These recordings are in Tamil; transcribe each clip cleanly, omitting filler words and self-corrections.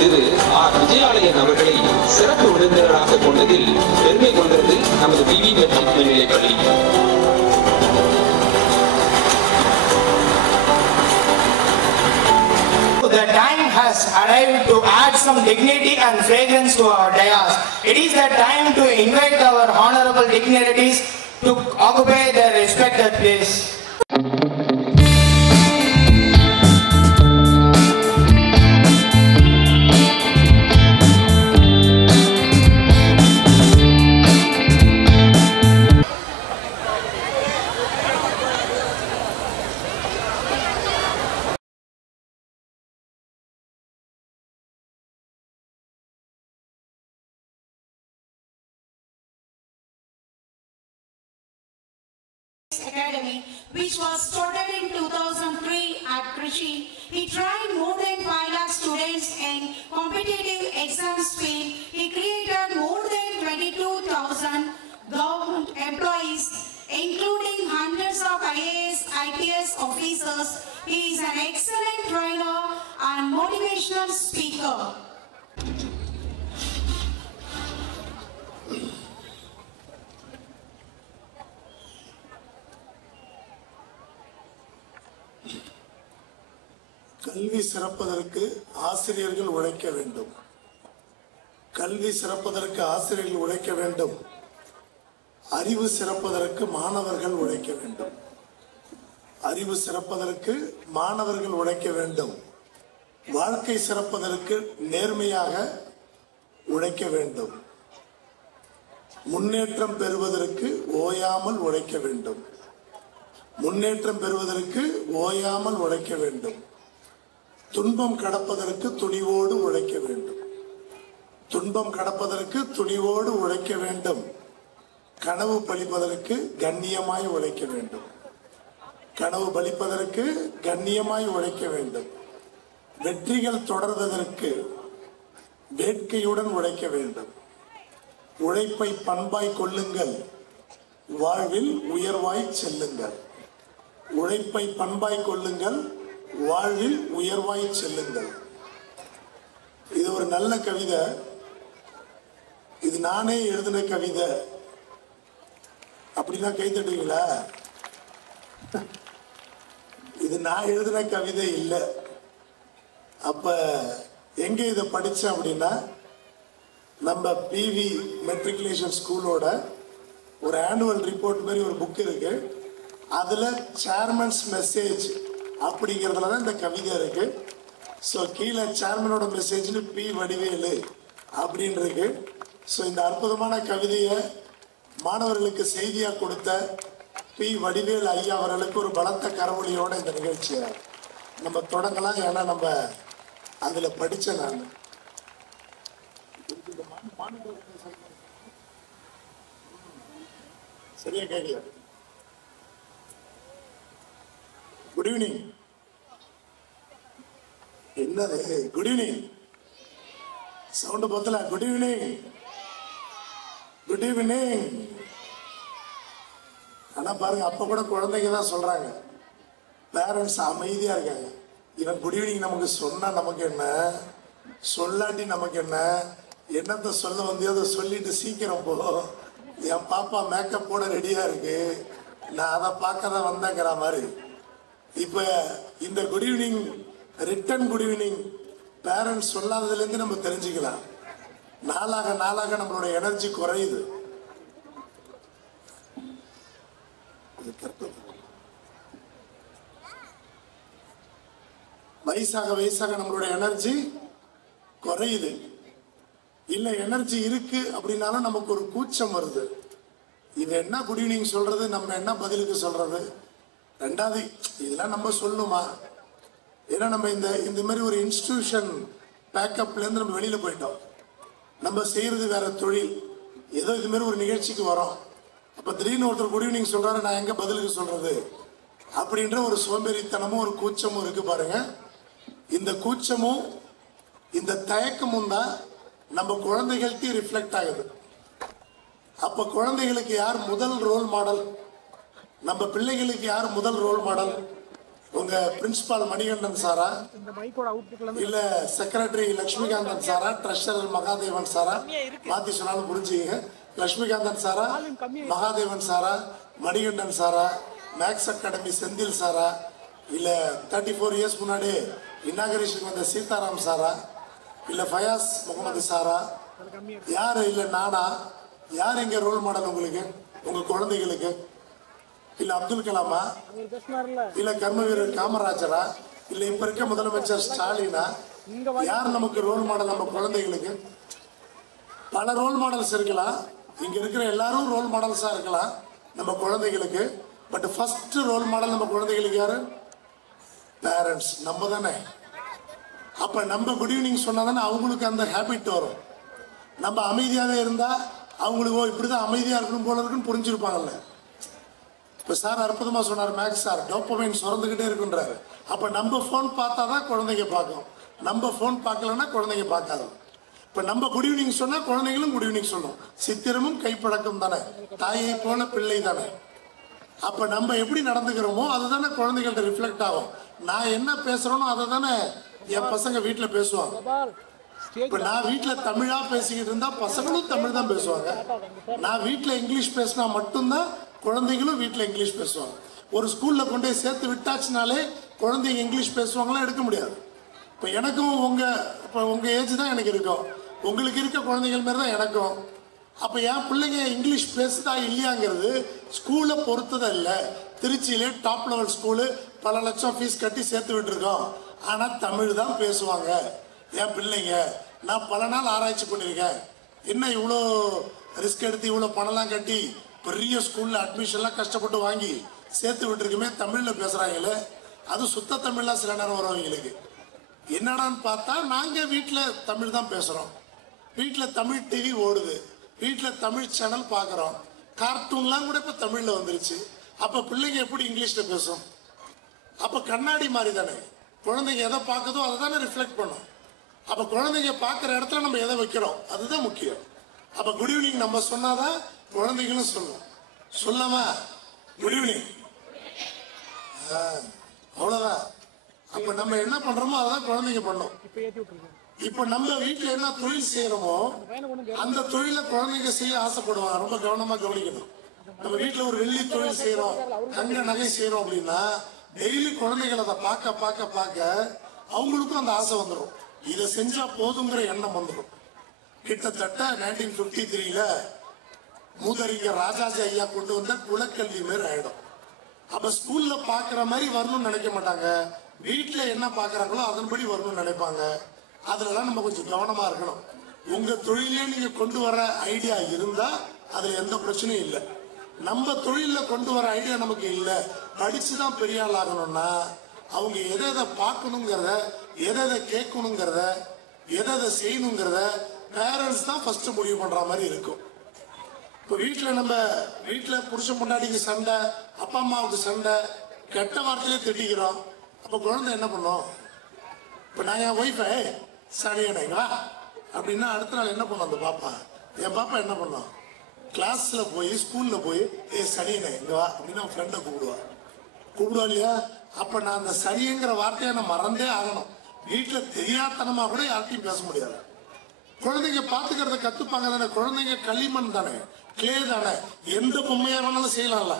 திரு ஆர் விஜயாலயன் அவர்களை சிறப்பு விருந்தினராக கொண்டதில் பெருமை கொண்டது நமது பிவி மெட்ரிக் மேல்நிலைப்பள்ளி. The time has arrived to add some dignity and fragrance to our dais. It is the time to invite our honorable dignitaries to occupy their respected place. Academy, which was started in 2003 at Krishi. He trained more than 5 lakh students in competitive exams field. He created more than 22,000 government employees, including hundreds of IAS, IPS officers. He is an excellent trainer and motivational speaker. கல்வி சிறப்பதற்கு ஆசிரியர்கள் உழைக்க வேண்டும். கல்வி சிறப்பதற்கு ஆசிரியர்கள் உழைக்க வேண்டும். அறிவு சிறப்பதற்கு மாணவர்கள் உழைக்க வேண்டும். அறிவு சிறப்பதற்கு மாணவர்கள் உழைக்க வேண்டும். வாழ்க்கை சிறப்பதற்கு நேர்மையாக உழைக்க வேண்டும். முன்னேற்றம் பெறுவதற்கு ஓயாமல் உழைக்க வேண்டும். முன்னேற்றம் பெறுவதற்கு ஓயாமல் உழைக்க வேண்டும். துன்பம் கடப்பதற்கு துணிவோடு உழைக்க வேண்டும். துன்பம் கடப்பதற்கு துணிவோடு உழைக்க வேண்டும். கனவு பலிப்பதற்கு கண்ணியமாய் உழைக்க வேண்டும். கனவு பலிப்பதற்கு கண்ணியமாய் உழைக்க வேண்டும். வெற்றிகள் தொடர்வதற்கு வேட்கையுடன் உழைக்க வேண்டும். உழைப்பை பண்பாய் கொள்ளுங்கள், வாழ்வில் உயர்வாய் செல்லுங்கள். உழைப்பை பண்பாய் கொள்ளுங்கள், வாழ்வில் உயர்வாய் செல்லுங்கள். இது ஒரு நல்ல கவிதை. இது நானே எழுதின கவிதை அப்படின்னா கை தட்டுவீங்களா? இது நான் எழுதின கவிதை இல்லை. அப்ப எங்க இதை படிச்சேன் அப்படின்னா, நம்ம பிவி மெட்ரிகுலேஷன் ஸ்கூலோட ஒரு ஆனுவல் ரிப்போர்ட் மாதிரி ஒரு புக் இருக்கு. அதுல சேர்மன்ஸ் மெசேஜ் அப்படிங்கிறதுல தான் இந்த கவிதை இருக்கு. ஸோ கீழே சேர்மனோட மெசேஜ்னு பி வடிவேலு அப்படின்னு இருக்கு. ஸோ இந்த அற்புதமான கவிதையை மாணவர்களுக்கு செய்தியாக கொடுத்த பி வடிவேல் ஐயா அவர்களுக்கு ஒரு பலத்த கரவொலியோட இந்த நிகழ்ச்சியை நம்ம தொடங்கலாம். ஏன்னா நம்ம அதில் படித்தேன் நான். சரியா கேட்கல? Good evening. என்னது குட் ஈவினிங்? சவுண்ட் பத்தல. Good evening, good evening. ஆனா பாருங்க, அப்ப கூட குழந்தைங்க தான் சொல்றாங்க, பேரண்ட்ஸ் அமைதியா இருக்காங்க. இவன் குட் ஈவினிங் நமக்கு சொன்னா நமக்கு என்ன, சொல்லாட்டி நமக்கு என்ன, என்னத்தை சொல்ல வந்தியோ அதை சொல்லிட்டு சீக்கிரம் போ. என் பாப்பா மேக்கப் போட ரெடியா இருக்கு, நான் அதை பார்க்க தான் வந்தேங்கிற மாதிரி. இப்ப இந்த good evening, return good evening parents சொல்லாததுல இருந்து நம்ம தெரிஞ்சுக்கலாம். நாளாக நாளாக நம்மளோட எனர்ஜி குறையுது. வயசாக வயசாக நம்மளோட எனர்ஜி குறையுது. இல்ல எனர்ஜி இருக்கு அப்படின்னாலும் நமக்கு ஒரு கூச்சம் வருது. இது என்ன குட் ஈவினிங் சொல்றது, நம்ம என்ன பதிலுக்கு சொல்றது? ரெண்டாவது, இதெல்லாம் நம்ம சொல்லணுமா? ஏன்னா நம்ம இந்த மாதிரி ஒரு இன்ஸ்டிடியூஷன் பேக்கப்ல இருந்து நம்ம வெளியில போயிட்டோம். நம்ம செய்யறது வேற தொழில். ஏதோ இது மாதிரி ஒரு நிகழ்ச்சிக்கு வரோம். அப்ப திடீர்னு ஒருத்தர் குட் ஈவினிங் சொல்றாரு, நான் எங்க பதிலுக்கு சொல்றது அப்படின்ற ஒரு சோம்பேறித்தனமும் ஒரு கூச்சமும் இருக்கு பாருங்க. இந்த கூச்சமும் இந்த தயக்கமும் தான் நம்ம குழந்தைகளுக்கு ரிஃப்ளெக்ட் ஆகுது. அப்ப குழந்தைகளுக்கு யார் முதல் ரோல் மாடல்? நம்ம பிள்ளைகளுக்கு யார் முதல் ரோல் மாடல்? உங்க பிரின்சிபால் மணிகண்டன் சாரா, இல்ல செக்ரட்டரி லட்சுமிகாந்தன் சாரா, ட்ரெஷரர் மகாதேவன் சாரா, மாத்தி சொன்னாலும் புரிஞ்சுங்க. லட்சுமிகாந்தன் சாரா, மகாதேவன் சாரா, மணிகண்டன் சாரா, மேக்ஸ் அகாடமி செந்தில் சாரா, இல்ல 34 இயர்ஸ் முன்னாடி இனாகரேஷன் வந்த சீதாராம் சாரா, இல்ல ஃபயாஸ் முகமது சாரா, யாரு இல்ல நானா, யார் இங்க ரோல் மாடல் உங்களுக்கு உங்க குழந்தைகளுக்கு? இல்ல அப்துல் கலாமா, இல்ல கர்ம வீரர் காமராஜரா, இல்ல இப்ப இருக்க முதலமைச்சர் ஸ்டாலினா? யார் நமக்கு ரோல் மாடல் நம்ம குழந்தைகளுக்கு? பல ரோல் மாடல்ஸ் இருக்கலாம், இங்க இருக்கிற எல்லாரும் ரோல் மாடல்ஸா இருக்கலாம் நம்ம குழந்தைகளுக்கு. பட் ஃபர்ஸ்ட் ரோல் மாடல் நம்ம குழந்தைகளுக்கு யாரு? பேரண்ட்ஸ், நம்ம தானே. அப்ப நம்ம குட் ஈவினிங் சொன்னா தானே அவங்களுக்கு அந்த ஹேபிட் வரும். நம்ம அமைதியாவே இருந்தா அவங்களுக்கு இப்படிதான் அமைதியா இருக்கணும் போல இருக்குன்னு புரிஞ்சிருப்பாங்கல்ல. இப்ப சார் அற்புதமா சொன்னார், மேக்ஸ் சார், டோபமைன் சுரந்துகிட்டே இருக்குன்றாரு. அப்ப நம்ம போன் பார்த்தா தான் குழந்தைங்க பார்க்கும், நம்ம போன் பார்க்கலன்னா குழந்தைங்க பார்க்காது. இப்ப நம்ம குட் ஈவினிங் சொன்னா குழந்தைங்களும் குட் ஈவினிங் சொல்லும். சித்திரமும் கைப்பழக்கம் தானே, தாயை போல பிள்ளை தானே. அப்ப நம்ம எப்படி நடந்துக்கிறோமோ அதுதானே குழந்தைகள்ட்ட ரிஃப்ளெக்ட் ஆகும். நான் என்ன பேசுறேனோ அதை தானே என் பசங்க வீட்டுல பேசுவாங்க. இப்ப நான் வீட்டுல தமிழா பேசிக்கிட்டு இருந்தா பசங்களும் தமிழ் தான் பேசுவாங்க. நான் வீட்டுல இங்கிலீஷ் பேசினா மட்டும்தான் குழந்தைங்களும் வீட்டுல இங்கிலீஷ் பேசுவாங்க. ஒரு ஸ்கூல்ல கொண்டு போய் சேர்த்து விட்டாச்சுனாலே குழந்தைங்க இங்கிலீஷ் பேசுவாங்களா? எடுக்க முடியாது. இப்ப எனக்கும் உங்க ஏஜ் தான் எனக்கு இருக்கும், உங்களுக்கு இருக்க குழந்தைகள் மாதிரி தான் எனக்கும். அப்ப என் பிள்ளைங்க இங்கிலீஷ் பேசுதா இல்லையாங்கிறது ஸ்கூலை பொறுத்ததான் இல்லை. திருச்சியிலே டாப் லெவல் ஸ்கூலு, பல லட்சம் ஃபீஸ் கட்டி சேர்த்து விட்டுருக்கோம். ஆனா தமிழ் தான் பேசுவாங்க என் பிள்ளைங்க. நான் பல நாள் ஆராய்ச்சி பண்ணியிருக்கேன். என்ன இவ்வளோ ரிஸ்க் எடுத்து இவ்வளோ பணம்லாம் கட்டி பெரிய ஸ்கூல்ல அட்மிஷன்லாம் கஷ்டப்பட்டு வாங்கி சேர்த்து விட்டுருக்குமே, தமிழ்ல பேசுறாங்களே. அது சுத்த தமிழ்லாம் சில நேரம் வரவங்களுக்கு என்னடான்னு பார்த்தா நாங்க வீட்டுல தமிழ் தான் பேசுறோம். வீட்டுல தமிழ் டிவி ஓடுது, வீட்டுல தமிழ் சேனல் பாக்குறோம், கார்ட்டூன்லாம் கூட இப்ப தமிழ்ல வந்துருச்சு. அப்ப பிள்ளைங்க எப்படி இங்கிலீஷ்ல பேசும்? அப்ப கண்ணாடி மாதிரி தானே, குழந்தைங்க எதை பார்க்குதோ அதை தானே ரிஃப்ளெக்ட் பண்ணும். அப்ப குழந்தைங்க பார்க்குற இடத்துல நம்ம எதை வைக்கிறோம் அதுதான் முக்கியம். அப்ப குட் ஈவினிங் நம்ம சொன்னாதான் குழந்தைங்களும் சொல்லும். சொல்லமா குட் ஈவினிங், அவ்வளவுதான். அப்ப நம்ம என்ன பண்றோமோ அதான் குழந்தைங்க பண்ணும். இப்ப நம்ம வீட்டுல என்ன தொழில் செய்யறோமோ அந்த தொழில குழந்தைங்க செய்ய ஆசைப்படுவாங்க. ரொம்ப கவனமா கவனிக்கணும். நம்ம வீட்டுல ஒரு வெள்ளி தொழில் செய்யறோம், தங்க நகை செய்யறோம் அப்படின்னா டெய்லி குழந்தைகள் அதை பார்க்க பார்க்க பார்க்க அவங்களுக்கும் அந்த ஆசை வந்துடும். இதை செஞ்சா போதுங்கிற எண்ணம் வந்துடும். கிட்டத்தட்ட 1953 மூதறிஞர் ராஜாஜி ஐயா கொண்டு வந்த குலக்கல்வி மாதிரி ஆயிடும். அப்ப ஸ்கூல்ல பாக்குற மாதிரி வரணும்னு நினைக்க மாட்டாங்க, வீட்டுல என்ன பாக்குறாங்களோ அதன்படி வரணும்னு நினைப்பாங்க. அதுலலாம் நம்ம கொஞ்சம் கவனமா இருக்கணும். உங்க தொழிலே நீங்க கொண்டு வர ஐடியா இருந்தா அதுல எந்த பிரச்சனையும் இல்லை. நம்ம தொழில கொண்டு வர ஐடியா நமக்கு இல்லை, படிச்சுதான் பெரிய ஆள் ஆகணும்னா அவங்க எதை எதை பார்க்கணுங்கிறத, எதை எதை கேட்கணுங்கிறத, எதை எதை செய்யணுங்கிறத பேரண்ட்ஸ் தான் ஃபர்ஸ்ட் முடிவு பண்ற மாதிரி இருக்கும். இப்போ நம்ம வீட்டில் புருஷன் பொண்டாட்டிக்கு சண்டை, அப்பா அம்மாவுக்கு சண்டை, கெட்ட வார்த்தையிலே திட்டிக்கிறோம். அப்போ குழந்தை என்ன பண்ணும்? இப்போ நான் என் ஒய்ஃபை சனியனைங்களா அப்படின்னா அடுத்த நாள் என்ன பண்ணும் அந்த பாப்பா? என் பாப்பா என்ன பண்ணும்? கிளாஸ்ல போய் ஸ்கூல்ல போய் சனியனை இங்க வா அப்படின்னு அவன் ஃப்ரெண்டை கூப்பிடுவா இல்லையா? அப்ப நான் அந்த சனிங்கிற வார்த்தையை நான் மறந்தே ஆகணும். வீட்டுல தெரியாதனமா கூட யார்ட்டையும் பேச முடியாது. குழந்தைங்க பாத்துக்கிறத கத்துப்பாங்க தானே. குழந்தைங்க களிமண் தானே, கிளே தானே, எந்த பொம்மையா வேணாலும் செய்யலாம்ல.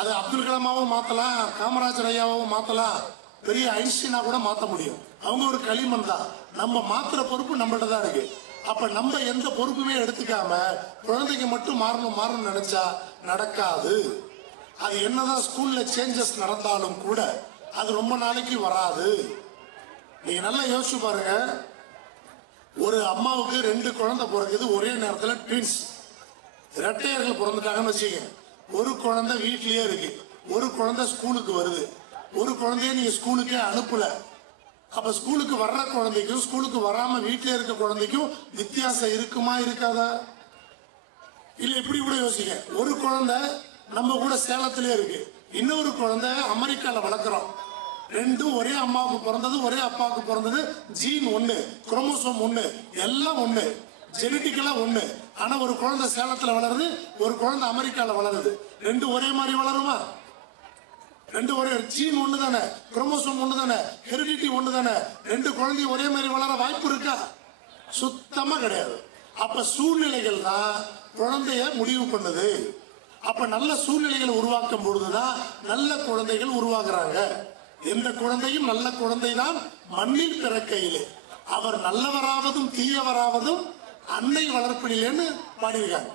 அது அப்துல் கலாமாவும் மாத்தலாம், காமராஜர் ஐயாவும் மாத்தலாம், பெரிய ஐன்ஸ்டீனா கூட மாத்த முடியும். அவங்க ஒரு களிமண் தான். நம்ம மாத்துற பொறுப்பு நம்மள்ட்ட தான் இருக்கு. அப்ப நம்ம எந்த பொறுப்புமே எடுத்துக்காம குழந்தைங்க மட்டும் மாறணும் நினைச்சா நடக்காது. அது என்னதான் ஸ்கூல்ல சேஞ்சஸ் நடந்தாலும் கூட அது ரொம்ப நாளைக்கு வராது. நீங்க நல்லா யோசிச்சு பாருங்க. ஒரு அம்மாவுக்கு 2 குழந்தை பிறகுது, ஒரே நேரத்தில் ட்வின்ஸ் இரட்டையர்கள் பிறந்துட்டாங்கன்னு வச்சுக்கோங்க. ஒரு குழந்தை வீட்லயே இருக்கு, ஒரு குழந்தை ஸ்கூலுக்கு வருது, ஒரு குழந்தைய நீங்க ஸ்கூலுக்கே அனுப்பல. அப்ப ஸ்கூலுக்கு வர்ற குழந்தைக்கும் ஸ்கூலுக்கு வராம வீட்டிலே இருக்க குழந்தைக்கும் வித்தியாசம் இருக்குமா இருக்காதா? இல்ல இப்படி கூட யோசிக்க. ஒரு குழந்தை நம்ம கூட சேலத்திலே இருக்கு, இன்னொரு குழந்தை அமெரிக்கால வளர்க்குறோம். ரெண்டும் ஒரே அம்மாவுக்கு பிறந்தது, ஒரே அப்பாவுக்கு பிறந்தது, ஜீன் ஒண்ணு, குரோமோசோம் ஒண்ணு, எல்லாம் ஒண்ணு, ஜெனட்டிக்கலா ஒண்ணு. ஆனா ஒரு குழந்தை சேலத்துல வளருது, ஒரு குழந்தை அமெரிக்கால வளருது. ரெண்டும் ஒரே மாதிரி வளருமா? ரெண்டு ஒரே ஜீன் ஒண்ணு தானே, குரோமோசோம் ஒண்ணு தானே, ஹெரிடிட்டி ஒண்ணு தானே. ரெண்டு குழந்தையும் ஒரே மாதிரி வளர வாய்ப்பு இருக்கா? சுத்தமா கிடையாது. அப்ப சூழ்நிலைகள் தான் குழந்தைய முடிவு பண்ணுது. அப்ப நல்ல சூழ்நிலைகளை உருவாக்கும் பொழுதுதான் நல்ல குழந்தைகள் உருவாக்குறாங்க. எந்த குழந்தையும் நல்ல குழந்தை தான் மண்ணில் பிறக்கையிலே அவர் நல்லவராவதும் தீயவராவதும் அன்னை வளர்ப்பிலேன்னு பாடியிருக்காங்க.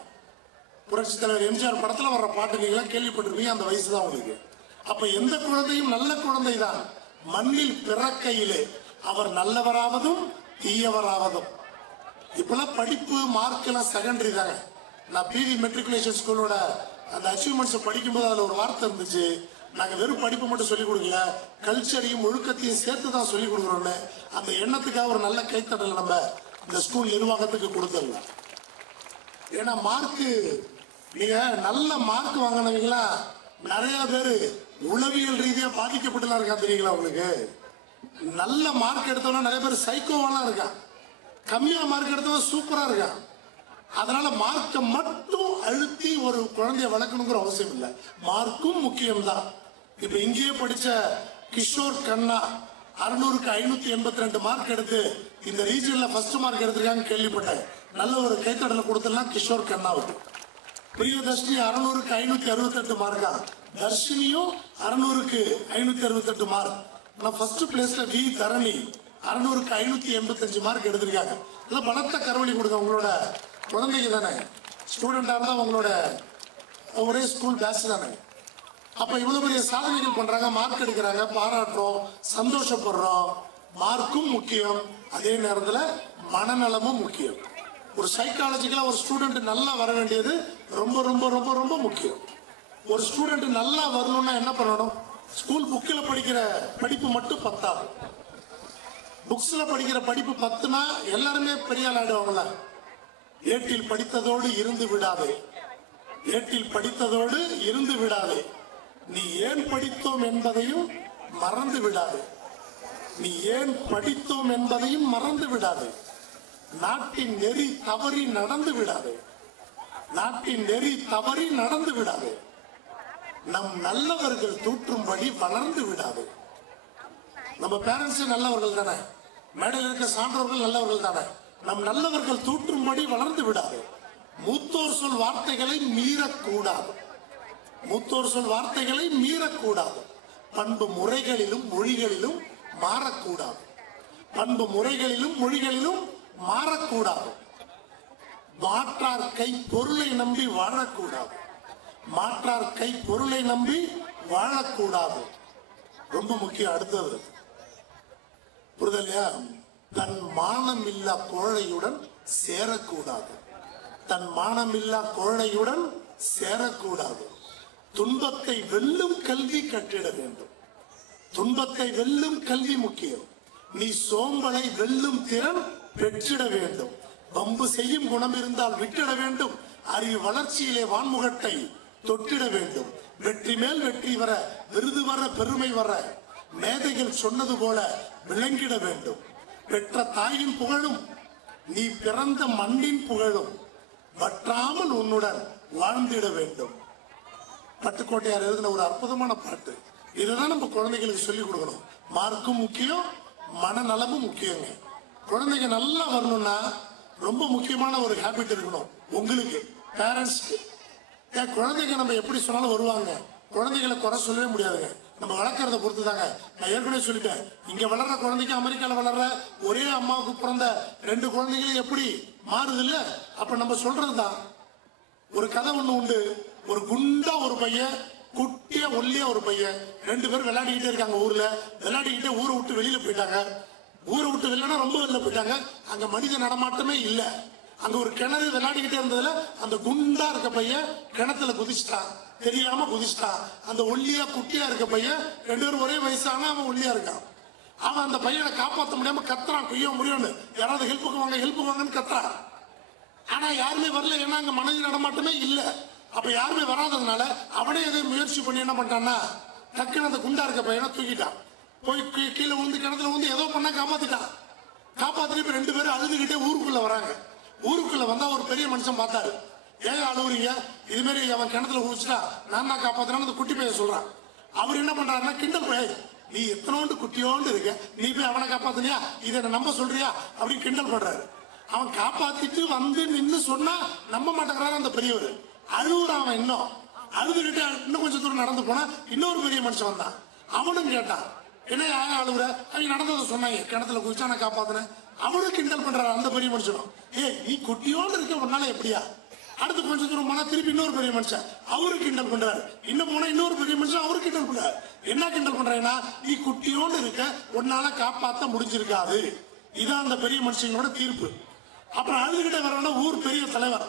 புரட்சி தலைவர் எம்ஜிஆர் படத்துல வர்ற பாட்டு நீங்க கேள்விப்பட்டிருப்பீங்க, அந்த வயசு தான் உங்களுக்கு. அப்ப எந்த குழந்தையும் நல்ல குழந்தை தான் மண்ணில் பிறக்கையிலே அவர் நல்லவராவதும் தீயவராவதும். இப்பெல்லாம் படிப்பு மார்க் எல்லாம் செகண்டரி தாங்க. நான் பிவி மெட்ரிகுலேஷன் ஸ்கூலோட அந்த அச்சீவ்மெண்ட்ஸ் படிக்கும்போது அதுல ஒரு வார்த்தை இருந்துச்சு, நாங்க வெறும் படிப்பு மட்டும் சொல்லிக் கொடுக்கல, கல்ச்சரையும் ஒழுக்கத்தையும் சேர்த்து தான் சொல்லிக் கொடுக்குறோம்னு. அந்த எண்ணத்துக்காக ஒரு நல்ல கைத்தட்டல் நம்ம இந்த ஸ்கூல் நிர்வாகத்துக்கு கொடுத்துடலாம். ஏன்னா மார்க்கு, நீங்க நல்ல மார்க் வாங்கினவங்களா நிறைய பேரு உளவியல் ரீதியா பாதிக்கப்பட்டுலாம் இருக்கா தெரியுங்களா உங்களுக்கு? நல்ல மார்க் எடுத்தவனா நிறைய பேர் சைக்கோவாலாம் இருக்கான், கம்மியா மார்க் எடுத்தவன் சூப்பரா இருக்கான். அதனால மார்க்கை மட்டும் அழுத்தி ஒரு குழந்தைய வளர்க்கணுங்கிற அவசியம் இல்லை, மார்க்கும் முக்கியம்தான். இப்ப இங்கேயே படிச்ச கிஷோர் கண்ணா 600க்கு 582 மார்க் எடுத்து இந்த ரீஜன்ல ஃபர்ஸ்ட் மார்க் எடுத்திருக்காங்க கேள்விப்பட்டேன். நல்ல ஒரு கைத்தடலை கொடுத்துடலாம் கிஷோர் கண்ணாவுக்கு. பிரியதர்ஷினி 600க்கு 568 மார்க்கா, தர்ஷினியும் 600க்கு 568 மார்க். ஆனா ஃபர்ஸ்ட் பிளேஸ்ல வி தரணி 600க்கு 585 மார்க் எடுத்திருக்காங்க. இல்ல பலத்த கரவழி கொடுங்க, உங்களோட குழந்தைங்க தானே, ஸ்டூடெண்டா இருந்தா உங்களோட ஒரே ஸ்கூல் பேட்ச் தானே. அப்ப இவ்வளவு பெரிய சாதனைகள் பண்றாங்க, மார்க் எடுக்கிறாங்க, பாராட்டுறோம், சந்தோஷப்படுறோம். மார்க்கும் முக்கியம், அதே நேரத்துல மனநலமும் முக்கியம். ஒரு சைக்காலஜிக்கலா ஒரு ஸ்டூடெண்ட் நல்லா வர வேண்டியது ரொம்ப ரொம்ப ரொம்ப ரொம்ப முக்கியம். ஒரு ஸ்டூடெண்ட் நல்லா வரணும்னா என்ன பண்ணணும்? ஸ்கூல் புக்கில் படிக்கிற படிப்பு மட்டும் பத்தாது. புக்ஸ்ல படிக்கிற படிப்பு பத்துனா எல்லாருமே பெரிய ஆள் ஆயிடுவாங்கல்ல. ஏட்டில் படித்ததோடு இருந்து விடாதே, ஏட்டில் படித்ததோடு இருந்து விடாதே, நீ ஏன் படித்தோம் என்பதையும் மறந்து விடாதே, நீ ஏன் படித்தோம் என்பதையும் மறந்து விடாதே, நாட்டின் நெறி தவறி நடந்து விடாதே, நாட்டின் நெறி தவறி நடந்து விடாதே, நம் நல்லவர்கள் தூற்றும்படி வளர்ந்து விடாதே. நம்ம பேரண்ட்ஸ் நல்லவர்கள் தானே, மேடையில் இருக்க சான்றவர்கள் நல்லவர்கள் தானே, நம் நல்லவர்கள் தூற்றும்படி வளர்ந்து விடாது. மூத்தோர் சொல் வார்த்தைகளை மீறக்கூடாது, மூத்தோர் சொல் வார்த்தைகளை மீறக்கூடாது. பண்பு முறைகளிலும் மொழிகளிலும் மாறக்கூடாது, பண்பு முறைகளிலும் மொழிகளிலும் மாறக்கூடாது. மாற்றார் கை பொருளை நம்பி வாழக்கூடாது, மாற்றார் கை பொருளை நம்பி வாழக்கூடாது. ரொம்ப முக்கியம். அடுத்தது புரிதலையா? தன் மானம் இல்லா கோழையுடன் சேரக்கூடாது, தன் மானம் இல்லா கோழையுடன் சேரக்கூடாது. துன்பத்தை வெல்லும் கல்வி கற்றிட வேண்டும், துன்பத்தை வெல்லும் கல்வி முக்கியம். நீ சோம்பலை வெல்லும் திறன் பெற்றிட வேண்டும். வம்பு செய்யும் குணம் இருந்தால் விட்டிட வேண்டும். அறிவு வளர்ச்சியிலே வான்முகத்தை தொட்டிட வேண்டும். வெற்றி மேல் வெற்றி வர, விருது வர, பெருமை வர, மேதைகள் சொன்னது போல விளங்கிட வேண்டும். பெற்ற தாயின் புகழும் நீ பிறந்த மண்ணின் புகழும் வற்றாமல் உன்னுடன் வாழ்ந்திட வேண்டும். பட்டுக்கோட்டையார் எழுதின ஒரு அற்புதமான பாட்டு. இதுதான் நம்ம குழந்தைகளுக்கு சொல்லிக் கொடுக்கணும். மார்க்கும் முக்கியம், மனநலமும் முக்கியங்க. குழந்தைங்க நல்லா வரணும்னா ரொம்ப முக்கியமான ஒரு ஹேபிட் இருக்கணும் உங்களுக்கு, பேரண்ட்ஸ்க்கு. குழந்தைங்க நம்ம எப்படி சொன்னாலும் வருவாங்க, குழந்தைகளை குறை சொல்லவே முடியாதுங்க. நம்ம வளர்க்கறத பொறுத்து தாங்க. நான் ஏற்கனவே சொல்லிட்டேன், இங்க வளர்ற குழந்தைக்கு அமெரிக்கால வளர்ற ஒரே அம்மாவுக்கு பிறந்த 2 குழந்தைகளும் எப்படி மாறுது இல்ல? அப்ப நம்ம சொல்றதுதான். ஒரு கதை ஒண்ணு உண்டு. ஒரு குண்டா ஒரு பையன், குட்டியா ஒல்லியா ஒரு பையன், 2 பேரும் விளையாடிக்கிட்டே இருக்காங்க ஊர்ல. விளையாடிக்கிட்டே ஊரை விட்டு வெளியில போயிட்டாங்க. ஊரை விட்டு வெளிலனா ரொம்ப வெளில போயிட்டாங்க. அங்க மனித நடமாட்டமே இல்ல. அங்க ஒரு கிணறு விளையாடிக்கிட்டே இருந்ததுல அந்த குண்டா இருக்க பையன் கிணத்துல குதிச்சுட்டான், தெரியாம குதிச்சுட்டான். அந்த ஒல்லியா குட்டியா இருக்க பையன் 2 பேரும் ஒரே வயசான, அவன் ஒல்லியா இருக்கான். அவன் அந்த பையனை காப்பாற்ற முடியாம கத்துறான், குய்ய முடியும்னு. யாராவது ஹெல்ப்புக்கு வாங்க, ஹெல்ப்புக்கு வாங்கன்னு கத்துறான். ஆனா யாருமே வரல, ஏன்னா அங்க மனித நடமாட்டமே இல்ல. அப்ப யாருமே வராததுனால அவனே எதையும் முயற்சி பண்ணி என்ன பண்ணிட்டான்னா, டக்குன்னு அந்த குண்டா இருக்க பையனை தூக்கிட்டான். போய் கீழே விழுந்து கிணத்துல விழுந்து ஏதோ பண்ணா காப்பாத்திட்டான். காப்பாத்திட்டு இப்ப 2 பேரும் அழுதுகிட்டே ஊருக்குள்ள வராங்க. ஊருக்குள்ள வந்தா ஒரு பெரிய மனுஷன் பார்த்தாரு. ஏன் அழுவுறீங்க? இது மாதிரி அவன் கிணத்துல குதிச்சுட்டா நான் தான் காப்பாத்தினான்னு அந்த குட்டி பையன் சொல்றான். அவர் என்ன பண்றாருன்னா கிண்டல் போய், நீ எத்தனோண்டு குட்டியோண்டு இருக்க, நீ போய் அவனை காப்பாத்தினியா, இதை நம்ப சொல்றியா அப்படின்னு கிண்டல் பண்றாரு. அவன் காப்பாத்திட்டு வந்து நின்று சொன்னா நம்ப மாட்டேங்கிறாரு அந்த பெரியவர். அழுவுறான் அவன். இன்னும் அழுதுகிட்டு இன்னும் கொஞ்சம் தூரம் நடந்து போனா இன்னொரு பெரிய மனுஷன் வந்தான். அவனும் கேட்டான், என்ன யாரும் அழுவுற, அவங்க நடந்ததை சொன்னாங்க, கிணத்துல குதிச்சா நான் காப்பாத்தினேன். அவனும் கிண்டல் பண்றாரு அந்த பெரிய மனுஷனும். நீ குட்டியோண்டு இருக்க, உன்னால எப்படியா. அடுத்து கொஞ்சம் தூரம் போனா திருப்பி இன்னொரு பெரிய மனுஷன், அவரு கிண்டல் பண்றாரு. இன்னும் போனா இன்னொரு பெரிய மனுஷன், அவரு கிண்டல் பண்றாரு. என்ன கிண்டல் பண்றேன்னா, நீ குட்டியோண்டு இருக்க, உன்னால காப்பாத்த முடிஞ்சிருக்காது. இதான் அந்த பெரிய மனுஷங்களோட தீர்ப்பு. அப்புறம் அழுதுகிட்ட வரவன ஊர் பெரிய தலைவர்,